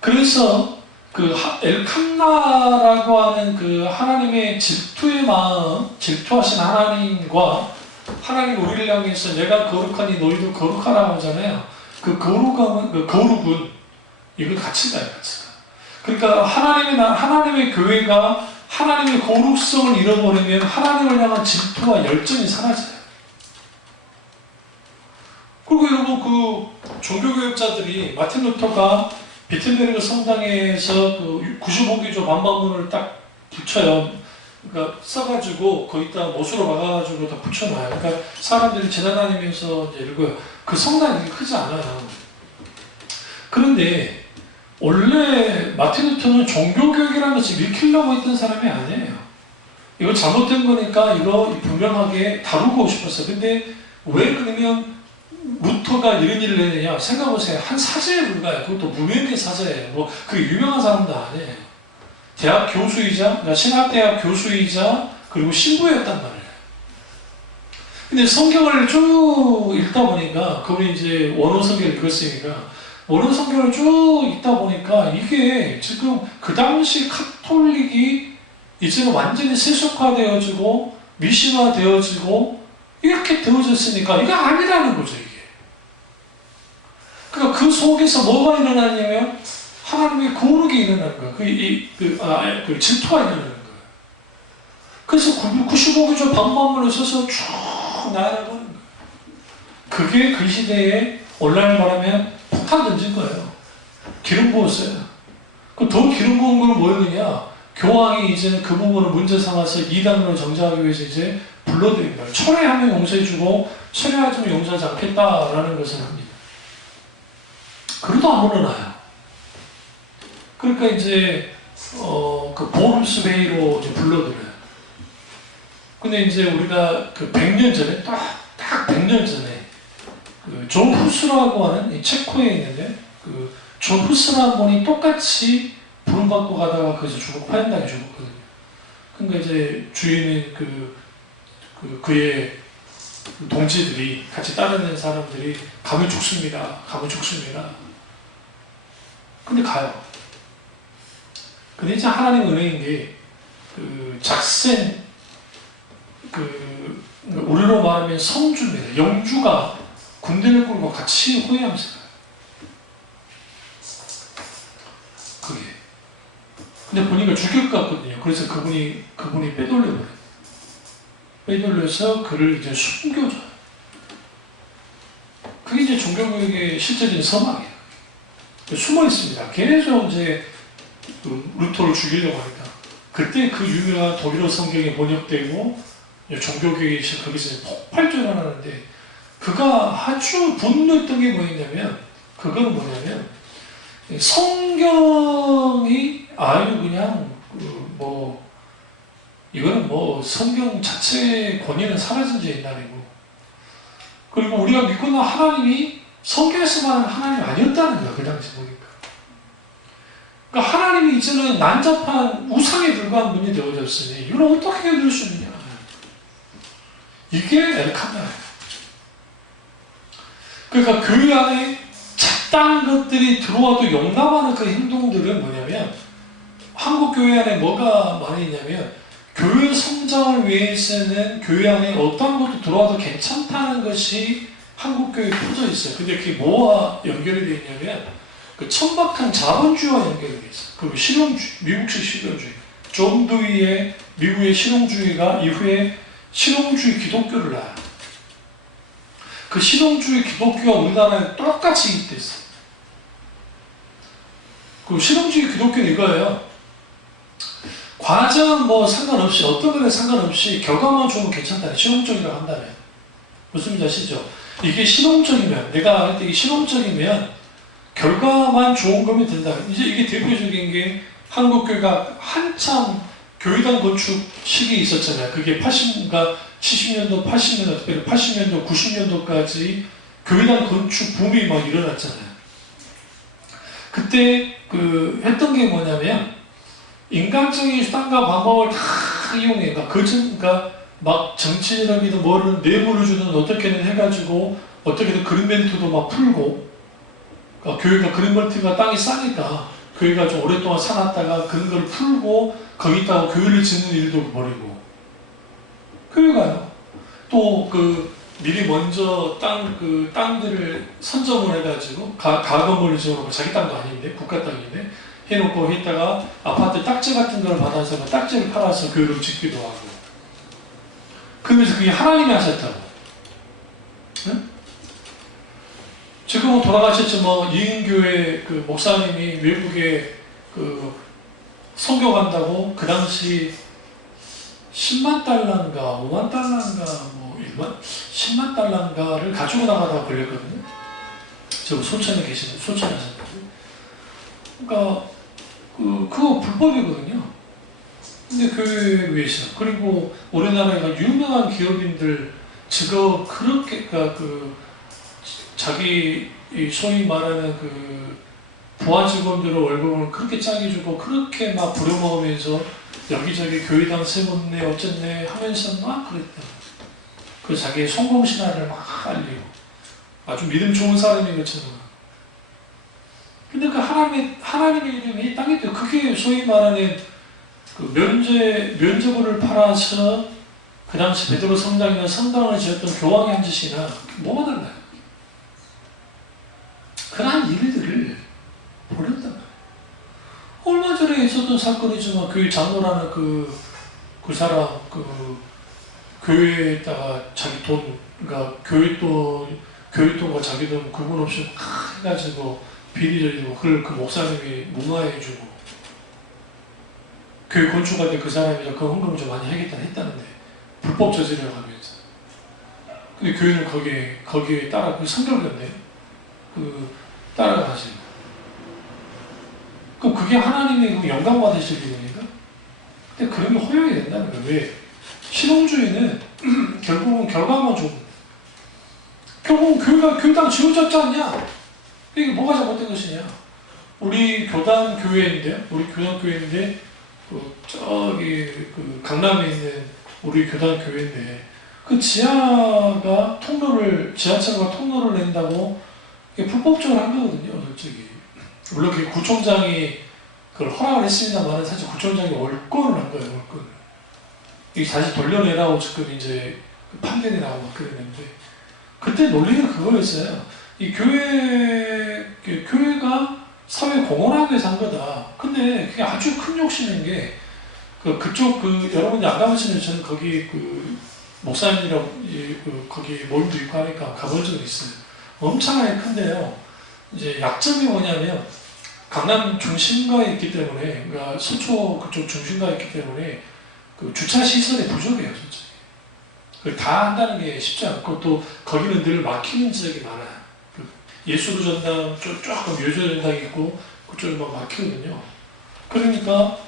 그래서 그 엘칸나라고 하는 그 하나님의 질투의 마음, 질투하신 하나님과 하나님 우리를 향해서 내가 거룩하니 너희도 거룩하라고 하잖아요. 그 거룩함은, 그 거룩은 이걸 같이 가요, 같이 가. 그러니까 하나님의 교회가 하나님의 거룩성을 잃어버리면 하나님을 향한 질투와 열정이 사라져요. 그리고 여러분 그 종교교육자들이 마틴 루터가 비텐베르그 성당에서 그 95기조 반박문을 딱 붙여요. 그러니까 써가지고 거기다 못으로 박아가지고 다 붙여놔요. 그러니까 사람들이 지나다니면서 이제 읽어요. 그 성당이 크지 않아요. 그런데 원래 마틴 루터는 종교교육이라는 것을 일으키려고 했던 사람이 아니에요. 이거 잘못된 거니까 이거 분명하게 다루고 싶었어요. 근데 왜 그러면 루터가 이런 일을 했느냐? 생각해보세요. 한 사제에 불과해요. 그것도 무명의 사제예요. 뭐 그 유명한 사람도 아니에요. 대학 교수이자, 그러니까 신학대학 교수이자 그리고 신부였단 말이에요. 근데 성경을 쭉 읽다 보니까 그분이 이제 원어 성경을 읽었으니까 원어 성경을 쭉 읽다 보니까 이게 지금 그 당시 카톨릭이 이제는 완전히 세속화되어지고 미신화되어지고 이렇게 되어졌으니까 이거 아니라는 거죠, 이게. 그러니까 그 속에서 뭐가 일어나냐면 하나님의 거룩이 일어나는 거예요. 그 질투가 일어나는 거예요. 그래서 95기조 반박문을 써서 쭉 나아가는 거예요. 그게 그 시대에 온라인을 말하면 폭탄 던진 거예요. 기름 부었어요. 그 더 기름 부은 건 뭐였느냐? 교황이 이제는 그 부분을 문제 삼아서 이단으로 정죄하기 위해서 이제 불러들인 거예요. 철회하면 용서해주고 철회하지 않으면 용서하지 않겠다라는 것을 합니다. 그래도 안 물러나요. 그러니까 이제 그 보름스베이로 이제 불러들여요. 근데 이제 우리가 그 100년 전에 딱 100년 전에 그 존 후스라고 하는 이 체코에 있는데 그 존 후스라는 분이 똑같이 부름받고 가다가 거기서 파행당해 죽었거든요. 그러니까 이제 주인인 그의 동지들이 같이 따르는 사람들이 가면 죽습니다. 가면 죽습니다. 근데 가요. 근데 이제 하나님 은혜인 게 그 작센 우리로 말하면 성주입니다. 영주가 군대를 끌고 같이 호위하면서 가요. 그게. 근데 보니까 죽일 것 같거든요. 그래서 그분이 빼돌려버려요. 빼돌려서 그를 이제 숨겨줘요. 그게 이제 종교교육의 실제적인 서막이에요. 숨어 있습니다. 계속 이제 루터를 죽이려고 하니까. 그때 그 유명한 독일어 성경이 번역되고 종교교육이 거기서 폭발적으로 일어나는데 그가 아주 분노했던 게 뭐였냐면 그거는 뭐냐면 성경이 아유 그냥 이거는 뭐 성경 자체의 권위는 사라진 지 옛날이고 그리고 우리가 믿고 있는 하나님이 성경에서 말하는 하나님이 아니었다는 거야. 그 당시 보니까. 그러니까 하나님이 이제는 난잡한 우상에 불과한 분이 되어졌으니 이걸 어떻게 해줄 수 있느냐. 이게 엘칸나예요. 그러니까 교회 안에 작다는 것들이 들어와도 용납하는 그 행동들은 뭐냐면 한국 교회 안에 뭐가 많이 있냐면 교회 성장을 위해서는 교회 안에 어떤 것도 들어와도 괜찮다는 것이 한국교회에 퍼져 있어요. 근데 그게 뭐와 연결이 되어 있냐면 그 천박한 자본주의와 연결이 되어 있어요. 그리고 실용주의, 미국식 실용주의. 존 두이의 미국의 실용주의가 이후에 실용주의 기독교를 낳아요. 그 실용주의 기독교가 우리나라에 똑같이 이입됐어요. 그 실용주의 기독교는 이거예요. 과정은 뭐 상관없이 어떤 거에 상관없이 결과만 좋으면 괜찮다. 실용적이라고 한다면 무슨 말인지 아시죠? 이게 실용적이면 내가 할 때 이게 실용적이면 결과만 좋은 거면 된다. 이제 이게 대표적인 게 한국교회가 한참 교회당 건축 시기에 있었잖아요. 그게 80년가 70년도, 80년도, 특별히 80년도, 90년도까지 교회당 건축 붐이 막 일어났잖아요. 그때 그 했던 게 뭐냐면 인간적인 수단과 방법을 다 이용해. 그러니까 막 정치적이든 뭐를 뇌물을 주든 어떻게든 해가지고 어떻게든 그린벨트도 막 풀고, 그러니까 교회가 그린벨트가 땅이 싸니까 교회가 좀 오랫동안 살았다가 그런 걸 풀고 거기다가 교회를 짓는 일도 벌이고, 교회가요. 또 그 미리 먼저 땅들을 선점을 해가지고 가건물을 지어놓고 자기 땅도 아닌데 국가 땅인데 해놓고 했다가 아파트 딱지 같은 걸 받아서 그 딱지를 팔아서 교회를 짓기도 하고. 그러면서 그게 하나님이 하셨다고. 응? 지금은 돌아가셨지만 이인교회 그 목사님이 외국에 그 선교 간다고 그 당시 10만 달러인가 5만 달러인가 뭐 1만 10만 달러인가를 가지고 나가다가 걸렸거든요. 저 소천에 계시는 소천에 하셨거든요. 그러니까 그거 불법이거든요. 근데 교회에 위해서. 그리고 우리나라가 유명한 기업인들 지금 그렇게 자기 소위 말하는 그 부하 직원들의 월급을 그렇게 짜게 주고 그렇게 막 부려먹으면서 여기저기 교회당 세웠네 어쨌네 하면서 막 그랬다. 그 자기의 성공 신화를 막 알리고 아주 믿음 좋은 사람인 것처럼. 근데 그 하나님의 이름이 땅에 떠. 그게 소위 말하는 그 면제부를 팔아서 그 당시 베드로 성당이나 성당을 지었던 교황이 한 짓이나 뭐가 달라요? 그러한 일들을 버렸단 말이에요. 얼마 전에 있었던 사건이지만 그 장로라는 그 사람 교회에다가 자기 돈, 그러니까 교회 돈과 자기 돈 구분 없이 막 해가지고 비리 저지르고 그걸 그 목사님이 무마해주고 교회 건축할 때 그 사람이 그 헌금을 좀 많이 하겠다 했다는데 불법 저지르려 하면서. 근데 교회는 거기에 따라 그 성결건데 따라가시는. 그럼 그게 하나님의 영광 받으실 일입니까? 근데 그런 게 허용이 된다는 거예요. 왜? 실용주의는 결국은 결과만 좋은 거예요. 결국은 교회가 교회당 지어졌지 않냐? 이게 뭐가 잘못된 것이냐? 우리 교단 교회인데 저기 강남에 있는 우리 교단 교회인데 그 지하철과 통로를 낸다고 이게 불법적으로 한 거거든요, 솔직히. 물론 그 구청장이 그걸 허락을 했습니다만 사실 구청장이 월권을 한 거예요, 월권을. 이게 다시 돌려내라고 지금 이제 판결이 나오고 막 그랬는데 그때 논리는 그거였어요. 이 교회가 사회 공헌하기 위해서 한 거다. 근데 그게 아주 큰 욕심인 게 그쪽 여러분이 안 가보시면 저는 거기 목사님이랑 거기 모임도 있고 하니까 가본 적이 있어요. 엄청나게 큰데요. 이제 약점이 뭐냐면 강남 중심가에 있기 때문에, 그러니까 서초 그쪽 중심가에 있기 때문에 그 주차 시설이 부족해요, 솔직히. 그걸 다 한다는 게 쉽지 않고 또 거기는 늘 막히는 지역이 많아요. 예수로 전당 조금 요조 전당이 있고 그쪽이 막 막히거든요. 그러니까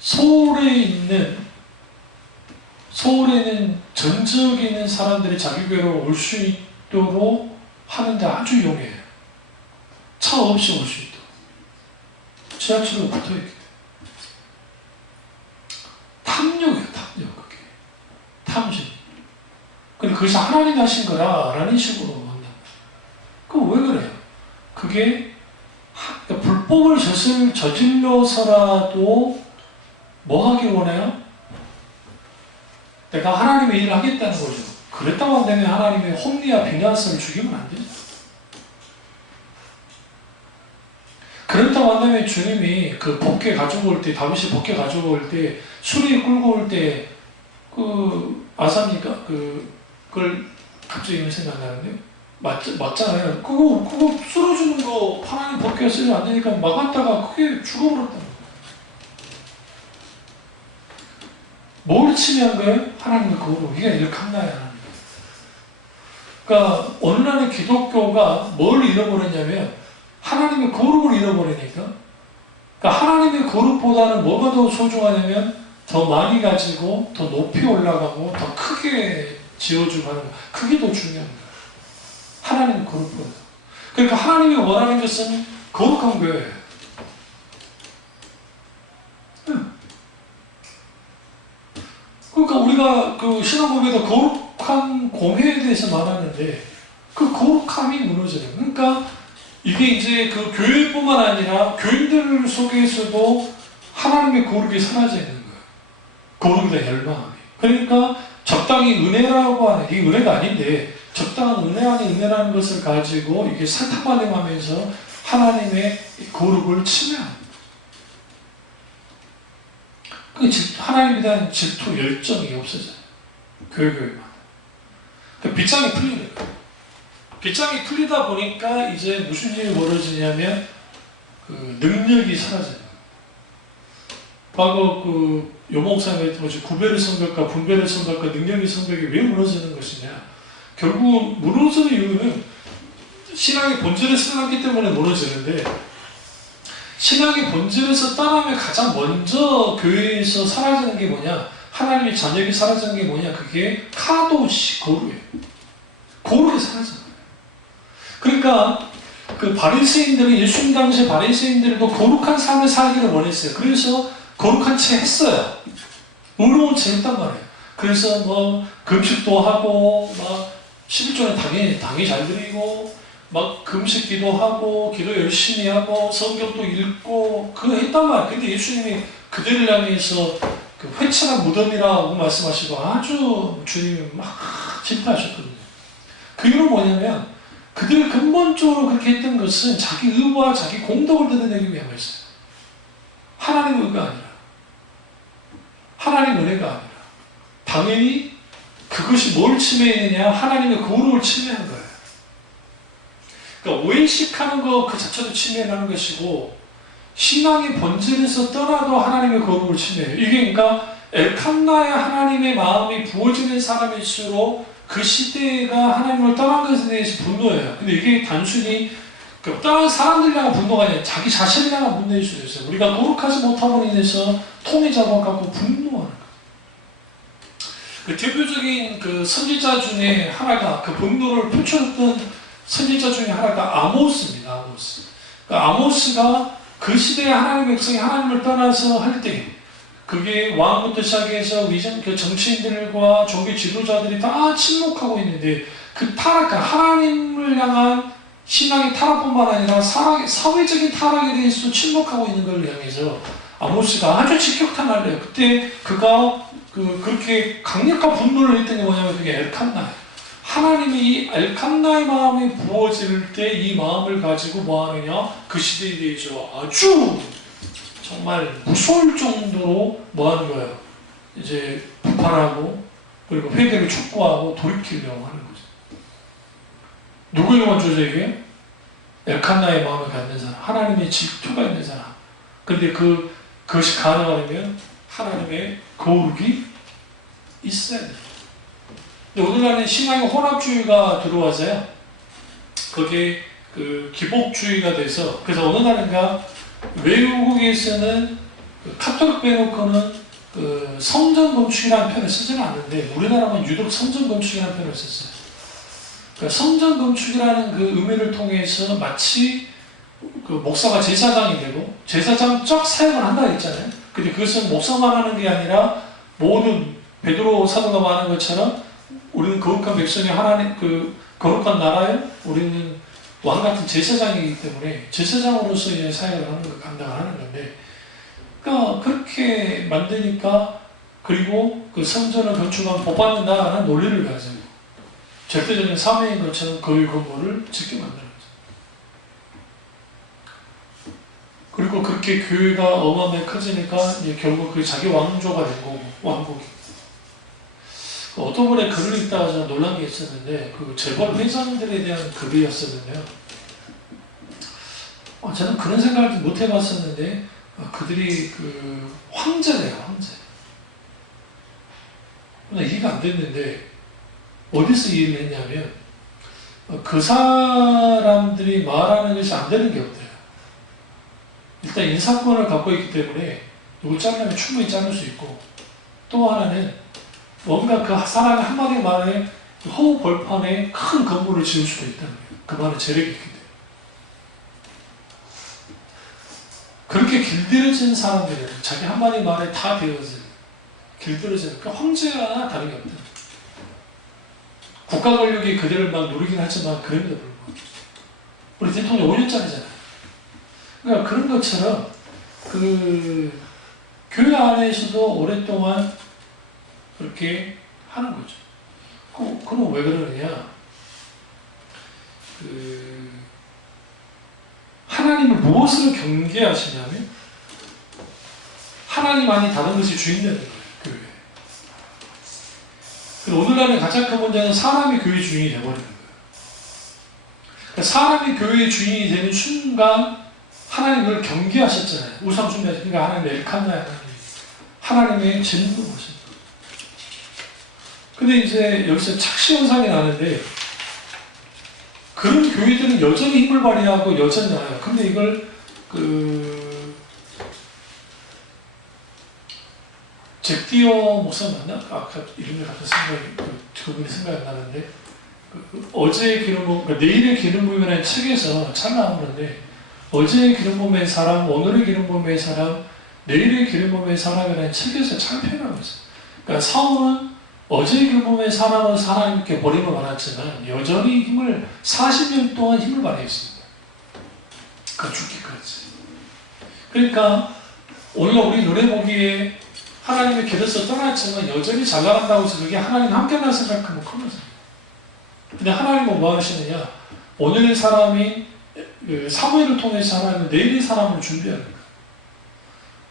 서울에 있는 전적에 있는 사람들이 자기 교회로 올 수 있도록 하는데 아주 용이해요. 차 없이 올 수 있도록. 지하철로 붙어있기 때문에. 탐욕이에요, 탐욕. 그게. 탐심. 근데 그것이 하나님이 하신 거라는 식으로 한다. 그럼 왜 그래요? 그게 그러니까 불법을 저질러서라도 뭐 하길 원해요? 내가 하나님의 일을 하겠다는 거죠. 그랬다고 한다면 하나님의 홈리와 비나스를 죽이면 안 되죠. 그렇다고 한다면 주님이 그 법궤 가지고 올 때, 다윗이 법궤 가지고 올 때, 수레 끌고 올 때, 아삽니까? 그걸 갑자기 이런 생각 나는데, 맞잖아요. 그거 쓸어주는 거 하나님 법궤가 쓰지 안 되니까 막았다가 크게 죽어버렸다는 거예요. 뭘 침해한 거예요? 하나님의 거룩. 이게 일칸나야 하나님. 그러니까 오늘날의 기독교가 뭘 잃어버렸냐면 하나님의 거룩을 잃어버리니까. 그러니까 하나님의 거룩보다는 뭐가 더 소중하냐면 더 많이 가지고 더 높이 올라가고 더 크게 지어주고 하는 거. 그게 더 중요한 거예요. 하나님의 거룩보다. 그러니까 하나님이 원하는 것은 거룩한 거예요. 그러니까 우리가 그 신앙고백에서 거룩한 공회에 대해서 말하는데 그 거룩함이 무너져요. 그러니까 이게 이제 그 교회뿐만 아니라 교인들 속에서도 하나님의 거룩이 사라져 있는 거예요. 거룩에 대한 열망이. 그러니까 적당히 은혜라고 하는, 이게 은혜가 아닌데 적당한 은혜 아닌 은혜라는 것을 가지고 이게 사탕반응하면서 하나님의 거룩을 침해합니다. 하나님에 대한 질투, 열정이 없어져요. 교회마다. 그러니까 빗장이 풀리는 거예요. 빗장이 풀리다 보니까 이제 무슨 일이 벌어지냐면 능력이 사라져요. 과거 요목사가 했던 것이 구별의 성벽과 분별의 성벽과 능력의 성벽이 왜 무너지는 것이냐. 결국 무너지는 이유는 신앙의 본질에서 떠났기 때문에 무너지는데, 신앙의 본질에서 떠나면 가장 먼저 교회에서 사라지는 게 뭐냐? 하나님의 자녀이 사라지는 게 뭐냐? 그게 카도시, 거룩이에요. 거룩이 사라지는 거예요. 그러니까 그 바리새인들은 예수님 당시에 바리새인들도 거룩한 삶을 살기를 원했어요. 그래서 거룩한 채 했어요. 의로운 채 했단 말이에요. 그래서 뭐 금식도 하고 막 11조는 당연히 잘 드리고 막 금식 기도하고 기도 열심히 하고 성경도 읽고 그거 했단 말이에요. 근데 예수님이 그들을 향해서 그 회칠한 무덤이라고 말씀하시고 아주 주님이 막 질타하셨거든요. 그 이유는 뭐냐면 그들이 근본적으로 그렇게 했던 것은 자기 의와 자기 공덕을 드러내기 위함이었어요. 하나님의 의가 아니라, 하나님의 은혜가 아니라. 당연히 그것이 뭘 침해했느냐? 하나님의 거룩을 침해한 거예요. 그러니까 오해식하는 것 그 자체도 침해하는 것이고, 신앙의 본질에서 떠나도 하나님의 거룩을 침해해요. 이게 그러니까 엘칸나의 하나님의 마음이 부어지는 사람일수록 그 시대가 하나님을 떠난 것에 대해서 분노해요. 근데 이게 단순히 떠난 사람들 향한 분노가 아니라 자기 자신을 향한 분노일 수도 있어요. 우리가 거룩하지 못함으로 인해서 통해 잡아갖고 분노하는 거예요. 그 대표적인 그 선지자 중에 하나가, 그 분노를 표출했던 선지자 중에 하나가 아모스입니다. 아모스. 그러니까 아모스가 그 시대의 하나님의 백성이 하나님을 떠나서 할 때, 그게 왕부터 시작해서 위전 그 정치인들과 종교 지도자들이 다 침묵하고 있는데, 그 타락한 하나님을 향한 신앙의 타락뿐만 아니라 사회적인 타락에 대해서 침묵하고 있는 걸 향해서 아모스가 아주 직격탄을 내요. 그때 그가 그렇게 강력한 분노를 했던 게 뭐냐면 그게 엘칸나예요. 하나님이 이 엘칸나의 마음이 부어질 때 이 마음을 가지고 뭐 하느냐? 그 시대에 대해서 아주 정말 무서울 정도로 뭐 하는 거예요? 이제 비판하고 그리고 회개를 촉구하고 돌이키려고 하는 거죠. 누구에게 먼저 이게? 엘칸나의 마음을 갖는 사람, 하나님의 질투가 있는 사람. 그런데 그것이 가능하려면 하나님의 거룩이 있어야 돼요. 근데 오늘날은 신앙의 혼합주의가 들어와서요. 그게 그 기복주의가 돼서, 그래서 어느 날인가 외국에서는 카톨릭 빼놓고는 성전 건축이라는 표현을 쓰지는 않는데 우리나라만 유독 성전 건축이라는 표현을 썼어요. 그러니까 성전 건축이라는 그 의미를 통해서 마치 그 목사가 제사장이 되고 제사장적 사역을 한다 했잖아요. 근데 그것은 목사만 하는 게 아니라 모든 베드로 사도가 말하는 것처럼 우리는 거룩한 백성이 하나님 그 거룩한 나라에 우리는 왕 같은 제사장이기 때문에 제사장으로서 이제 사역을 하는 걸 감당을 하는 건데, 그러니까 그렇게 만드니까 그리고 그 성전을 건축하면 복받는다라는 논리를 가지고 절대적인 사명인 것처럼 그 건물을 짓게 만드는 거죠. 그리고 그렇게 교회가 어마어마하게 커지니까 이제 결국 그 자기 왕조가 된 거고, 왕국이. 어떤 분의 글을 읽다가 제가 놀란 게 있었는데, 그 재벌 회장들에 대한 글이었었는데요. 저는 그런 생각을 못 해봤었는데, 그들이 그 황제래요, 황제. 이해가 안 됐는데, 어디서 이해를 했냐면, 그 사람들이 말하는 것이 안 되는 게 없대요. 일단 인사권을 갖고 있기 때문에 누구 자르려면 충분히 자를 수 있고, 또 하나는 뭔가 그 사람의 한마디 말에 허우 벌판에 큰 건물을 지을 수도 있다는 거예요. 그 말은 재력이 있기 때문에. 그렇게 길들여진 사람들은 자기 한마디 말에 다 되어진, 길들여진, 그 황제와 다른 게 없다. 국가 권력이 그들을 막 누리긴 하지만 그럼에도 불구하고. 우리 대통령 5년짜리잖아요. 그러니까 그런 것처럼 그 교회 안에서도 오랫동안 그렇게 하는 거죠. 그럼 왜 그러느냐? 하나님을 무엇으로 경계하시냐면 하나님 아닌 다른 것이 주인 되는 거예요. 교회. 오늘날의 가장 큰 문제는 사람이 교회 주인이 되어버리는 거예요. 그러니까 사람이 교회의 주인이 되는 순간 하나님 그걸 경계하셨잖아요. 우상 숭배하셨으니까 그러니까 하나님 엘칸나의 하나님의 진노 하셨다. 근데 이제 여기서 착시 현상이 나는데 그런 교회들은 여전히 힘을 발휘하고 여전히 나요. 근데 이걸 잭디어 목사 맞나? 아까 이름이 같은 생각이 그분이 생각이 나는데 어제의 기름 부음, 그러니까 내일의 기름 부음이라는 책에서 잘 나오는데 어제의 기름 부음의 사람, 오늘의 기름 부음의 사람, 내일의 기름 부음의 사람이라는 책에서 잘 표현하고 있어요. 그러니까 사울은 어제의 기름 부음의 사람은 하나님께 버림을 받았지만 여전히 40년 동안 힘을 발휘했습니다. 그러니까 죽기까지. 그러니까 오늘 우리 눈에 보기에 하나님의 곁에서 떠났지만 여전히 잘 나간다고 해서 그게 하나님 함께한다고 생각하면 큰 거죠. 근데 하나님은 뭐 하시느냐? 오늘의 사람이 사무엘을 통해서 하나님은 내일의 사람을 준비하는 거예요.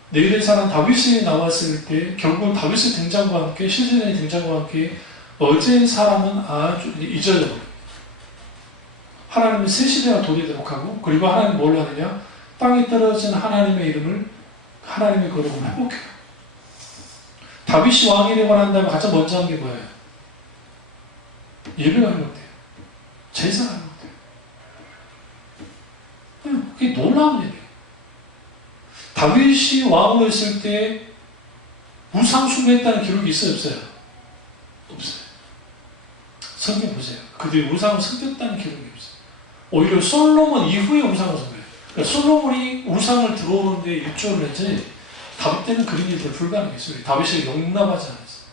내일의 사람 다윗이 나왔을 때 결국 다윗의 등장과 함께 실제의 등장과 함께 어제의 사람은 아주 잊어져버려요. 하나님은 새 시대가 도래되도록 하고 그리고 하나님은 뭘 하느냐? 땅에 떨어진 하나님의 이름을 하나님의 거룩을 회복해요. 다윗이 왕이 되고 난 다음에 가장 먼저 한 게 뭐예요? 예배가 회복돼요. 제사가 회복돼요. 그게 놀라운 일이에요. 다윗이 왕으로 있을 때 우상 숭배했다는 기록이 있어요? 없어요? 없어요. 성경 보세요. 그들이 우상을 섬겼다는 기록이 없어요. 오히려 솔로몬 이후에 우상을 섬겨요. 그러니까 솔로몬이 우상을 들어오는데 일조를 했지 다윗 때는 그런 일들 불가능했어요. 다윗을 용납하지 않았어요.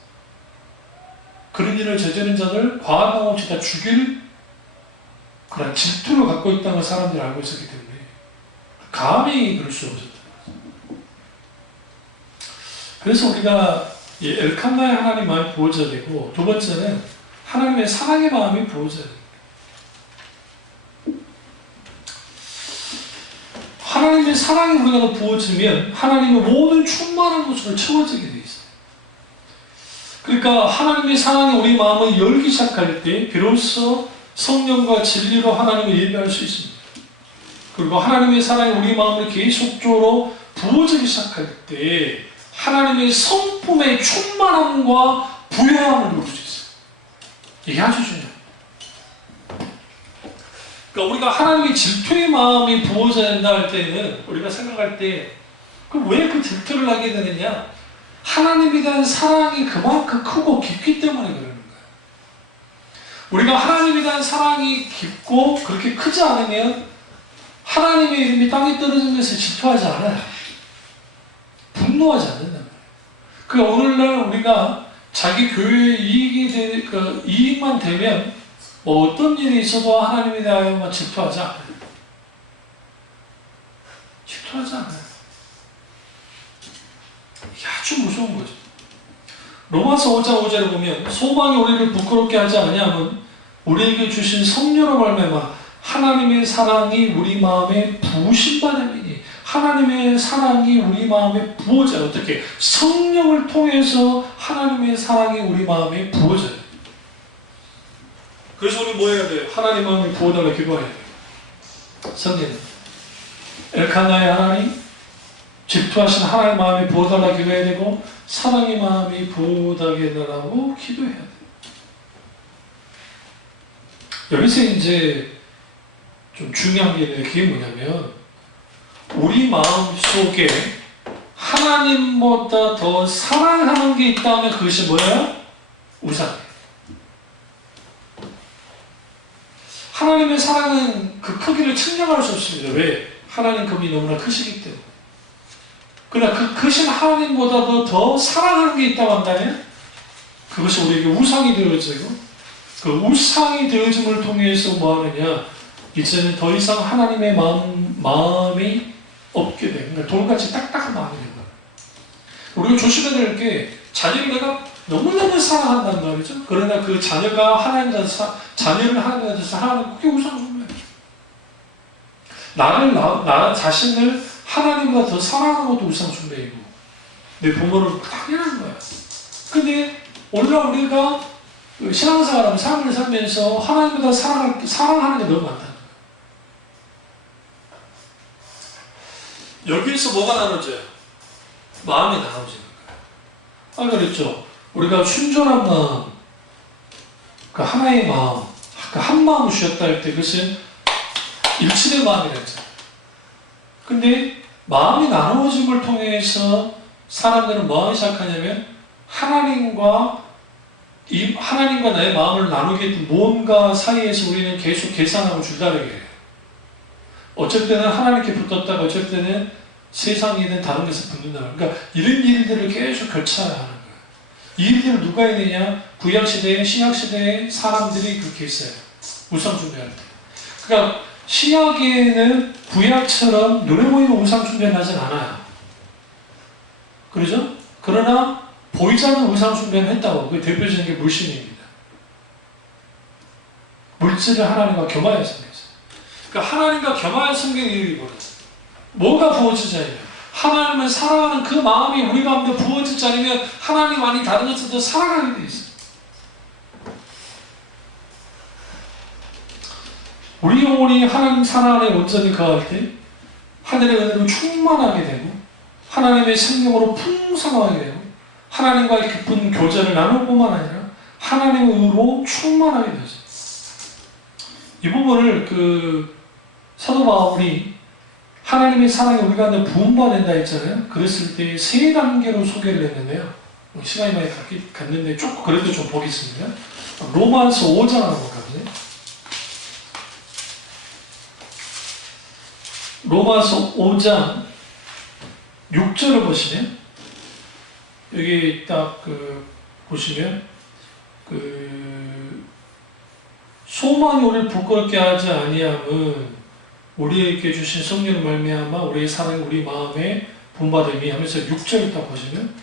그런 일을 저지른 자들 과한 없이 다 죽일 그런 질투를 갖고 있다는 걸 사람들이 알고 있었기 때문에 감히 그럴 수 없었다. 그래서 우리가 엘칸나의 하나님 마음이 부어져야 되고 두 번째는 하나님의 사랑의 마음이 부어져야 됩니다. 하나님의 사랑이 우리가 부어지면 하나님의 모든 충만한 것으로 채워지게 되어 있어요. 그러니까 하나님의 사랑이 우리 마음을 열기 시작할 때 비로소 성령과 진리로 하나님을 예배할 수 있습니다. 그리고 하나님의 사랑이 우리 마음을 계속적으로 부어지기 시작할 때 하나님의 성품의 충만함과 부요함을 누릴 수 있어요. 이게 아주 중요해요. 그러니까 우리가 하나님의 질투의 마음이 부어져야 된다 할 때는 우리가 생각할 때 왜 그 질투를 하게 되느냐? 하나님에 대한 사랑이 그만큼 크고 깊기 때문에 그러는 거예요. 우리가 하나님에 대한 사랑이 깊고 그렇게 크지 않으면 하나님의 이름이 땅에 떨어진 것을 질투하지 않아요. 분노하지 않는단 말이에요. 그러니까 오늘날 우리가 자기 교회의 이익만 되면 뭐 어떤 일이 있어도 하나님에 대하여 질투하지 않아요. 질투하지 않아요. 아주 무서운 거죠. 로마서 5장 5절에 보면 소망이 우리를 부끄럽게 하지 아니하면 우리에게 주신 성령으로 말미암아 하나님의 사랑이 우리 마음에 부으신 바람이니 하나님의 사랑이 우리 마음에 부어져요. 어떻게? 성령을 통해서 하나님의 사랑이 우리 마음에 부어져요. 그래서 우리 뭐 해야 돼요? 하나님 마음에 부어달라 기도해야 돼요. 성경은 엘카나의 하나님, 질투하신 하나님 마음에 부어달라 기도해야 되고 사랑의 마음이 부어달게 해달라고 기도해야 돼요. 여기서 이제 좀 중요한 게 있는데 그게 뭐냐면 우리 마음 속에 하나님보다 더 사랑하는 게 있다면 그것이 뭐예요? 우상이에요. 하나님의 사랑은 그 크기를 측량할 수 없습니다. 왜? 하나님 급이 너무나 크시기 때문에. 그러나 그 크신 하나님보다도 더 사랑하는 게 있다고 한다면 그것이 우리에게 우상이 되어지고 그 우상이 되어짐을 통해서 뭐 하느냐? 이제는 더 이상 하나님의 마음이 없게 돼. 그러니까 돌같이 딱딱한 마음이 되는 거예요. 우리가 조심해야 될 게 자녀를 내가 너무너무 사랑한다는 말이죠. 그러나 그 자녀가 자녀를 하나님에 대해서 하나님 그게 우상숭배예요. 나 자신을 하나님보다 더 사랑하는 것도 우상숭배이고 내 부모를 당연한 거야. 근데 오늘날 우리가 신앙생활하면 삶을 살면서 하나님보다 사랑하는 게 너무 많다. 여기에서 뭐가 나눠져요? 마음이 나눠지는 거예요. 그랬죠. 우리가 순전한 마음, 그 하나의 마음, 그 한 마음을 주셨다 할 때 그것은 일치된 마음이라 했잖아요. 근데 마음이 나누어짐을 통해서 사람들은 뭐 하기 시작하냐면 하나님과 나의 마음을 나누게 된 뭔가 사이에서 우리는 계속 계산하고 줄다리게 해요. 어쩔 때는 하나님께 붙었다가 어쩔 때는 세상이든 다른 데서 붙는다. 그러니까 이런 일들을 계속 결차하는 거예요. 이 일들을 누가 했느냐? 구약시대에 신약시대에 사람들이 그렇게 했어요. 우상숭배할 때. 그러니까 신약에는 구약처럼 눈에 보이는 우상숭배를 하진 않아요. 그러죠? 그러나 보이지 않는 우상숭배는 했다고. 그 대표적인 게 물신입니다. 물질을 하나님과 겸하여 섬겼어요. 그러니까 하나님과 겸하여 섬기는 일이 벌어져요. 뭐가 부어지자면 하나님을 사랑하는 그 마음이 우리 가운데 부어지지 않으면 하나님 아닌 다른 것을 더 사랑하게 돼 있어요. 우리 영혼이 하나님 사랑 안에 온전히 거할 때 하늘의 은혜로 충만하게 되고 하나님의 생명으로 풍성하게 되고 하나님과의 깊은 교제를 나눌 뿐만 아니라 하나님의 의로 충만하게 되죠. 이 부분을 사도 바울이 하나님의 사랑이 우리 가운데 부음받는다 했잖아요. 그랬을 때 세 단계로 소개를 했는데요. 시간이 많이 갔는데 조금 그래도 좀 보겠습니다. 로마서 5장 한번 볼까요? 로마서 5장 6절을 보시면 여기 딱 보시면 소망이 우리를 부끄럽게 하지 아니함은 우리에게 주신 성령을 말미암아 우리의 사랑이 우리 마음에 분바됨이 하면서 6절을 딱 보시면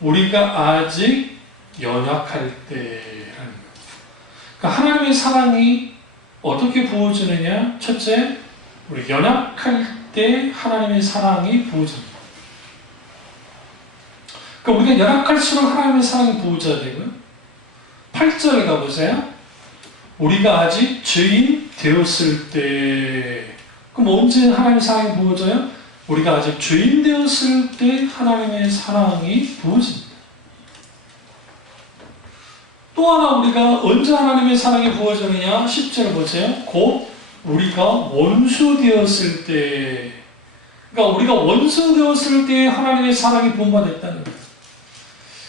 우리가 아직 연약할 때라는 거예요. 그러니까 하나님의 사랑이 어떻게 부어지느냐? 첫째, 우리 연약할 때 하나님의 사랑이 부어집니다. 그러니까 우리가 연약할수록 하나님의 사랑이 부어져야 되고요. 8절에 가보세요. 우리가 아직 죄인 되었을 때, 그럼 언제 하나님의 사랑이 부어져요? 우리가 아직 죄인 되었을 때 하나님의 사랑이 부어집니다. 또 하나 우리가 언제 하나님의 사랑이 부어지느냐? 10절 보세요. 곧 우리가 원수 되었을 때, 그러니까 우리가 원수 되었을 때 하나님의 사랑이 부어받았다는 거예요.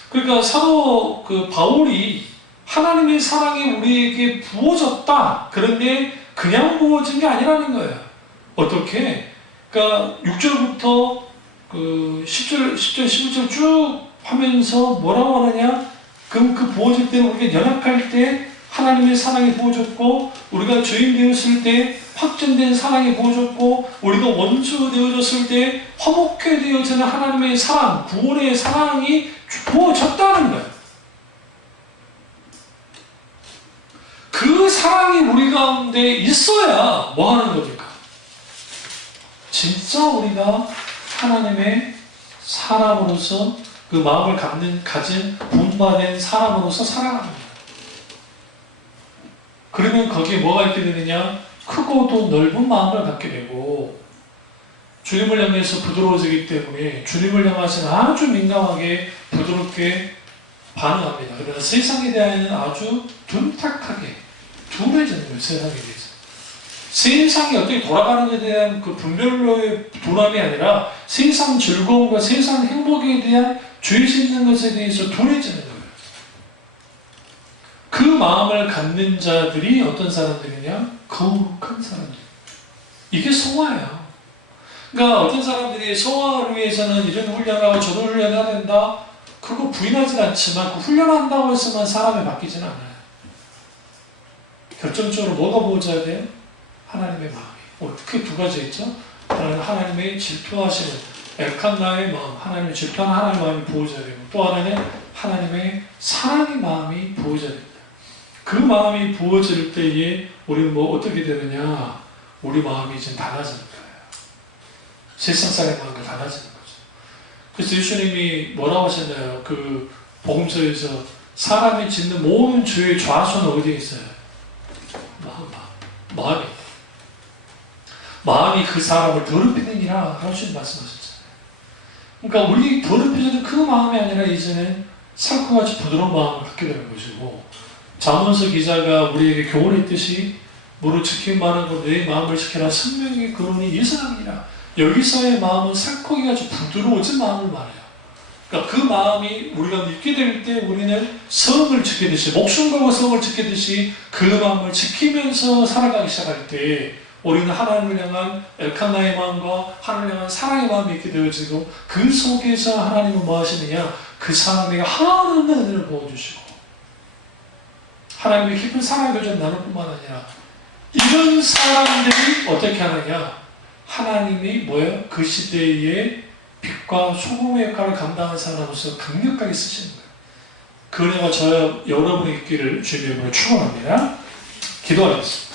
그러니까 사도 바울이 하나님의 사랑이 우리에게 부어졌다. 그런데 그냥 부어진 게 아니라는 거예요. 어떻게? 그러니까 6절부터 10절, 11절 쭉 하면서 뭐라고 하느냐? 그럼 그 부어질 때는 우리가 연약할 때 하나님의 사랑이 부어졌고, 우리가 죄인 되었을 때 확정된 사랑이 부어졌고, 우리가 원수 되어졌을 때 화목해 되어지는 하나님의 사랑, 구원의 사랑이 부어졌다는 거예요. 그 사랑이 우리 가운데 있어야 뭐 하는 겁니까? 진짜 우리가 하나님의 사람으로서 그 마음을 가진 분바된 사람으로서 살아가는 거예요. 그러면 거기에 뭐가 있게 되느냐? 크고도 넓은 마음을 갖게 되고, 주님을 향해서 부드러워지기 때문에 주님을 향해서는 아주 민감하게 부드럽게 반응합니다. 그러나 세상에 대해서는 아주 둔탁하게 둔해지는 거예요. 세상에 대해서. 세상이 어떻게 돌아가는지에 대한 그 분별로의 둔함이 아니라 세상 즐거움과 세상 행복에 대한 죄 짓는 것에 대해서 둔해지는 거예요. 그 마음을 갖는 자들이 어떤 사람들이냐? 거룩한 사람들. 이게 성화예요. 그러니까 어떤 사람들이 성화를 위해서는 이런 훈련하고 저런 훈련해야 된다. 그거 부인하진 않지만 그 훈련한다고 해서만 사람이 바뀌지는 않아요. 결정적으로 뭐가 부어져야 돼요? 하나님의 마음이. 크게 두 가지 있죠? 하나는 하나님의 질투하시는 엘칸나의 마음, 하나님의 질투하는 하나님의 마음이 부어져야 되고, 또 하나는 하나님의 사랑의 마음이 부어져야 됩니다. 그 마음이 부어질 때에 우리는 뭐 어떻게 되느냐? 우리 마음이 이제 달라지는 거예요. 세상 사람의 마음과 달라지는 거죠. 그래서 예수님이 뭐라고 하셨나요? 그 복음서에서 사람이 짓는 모든 죄의 좌소는 어디에 있어요? 마음이. 마음이 그 사람을 더럽히느니라 하신 말씀하셨잖아요. 그러니까 우리 더럽혀지는 그 마음이 아니라 이제는 살코같이 부드러운 마음을 갖게 되는 것이고, 잠언서 기자가 우리에게 교훈했듯이 무릇 지킴만한 것 내 마음을 지켜라 생명의 근원이 예사함이라. 여기서의 마음은 살코기같이 부드러워진 마음을 말해요. 그러니까 그 마음이 우리가 믿게 될 때 우리는 성을 지키듯이, 목숨 걸고 성을 지키듯이 그 마음을 지키면서 살아가기 시작할 때 우리는 하나님을 향한 엘칸나의 마음과 하나님을 향한 사랑의 마음이 있게 되어지고, 그 속에서 하나님은 뭐 하시느냐? 그 사람에게 한없는 은혜를 부어주시고 하나님의 깊은 사랑의 교제를 나눌 뿐만 아니라, 이런 사람들이 어떻게 하느냐? 하나님이 뭐예요? 그 시대에 빛과 소금의 역할을 감당한 사람으로서 강력하게 쓰시는 거예요. 그 은혜가 저와 여러분의 있기를 주님의 이름으로 축원합니다. 기도하겠습니다.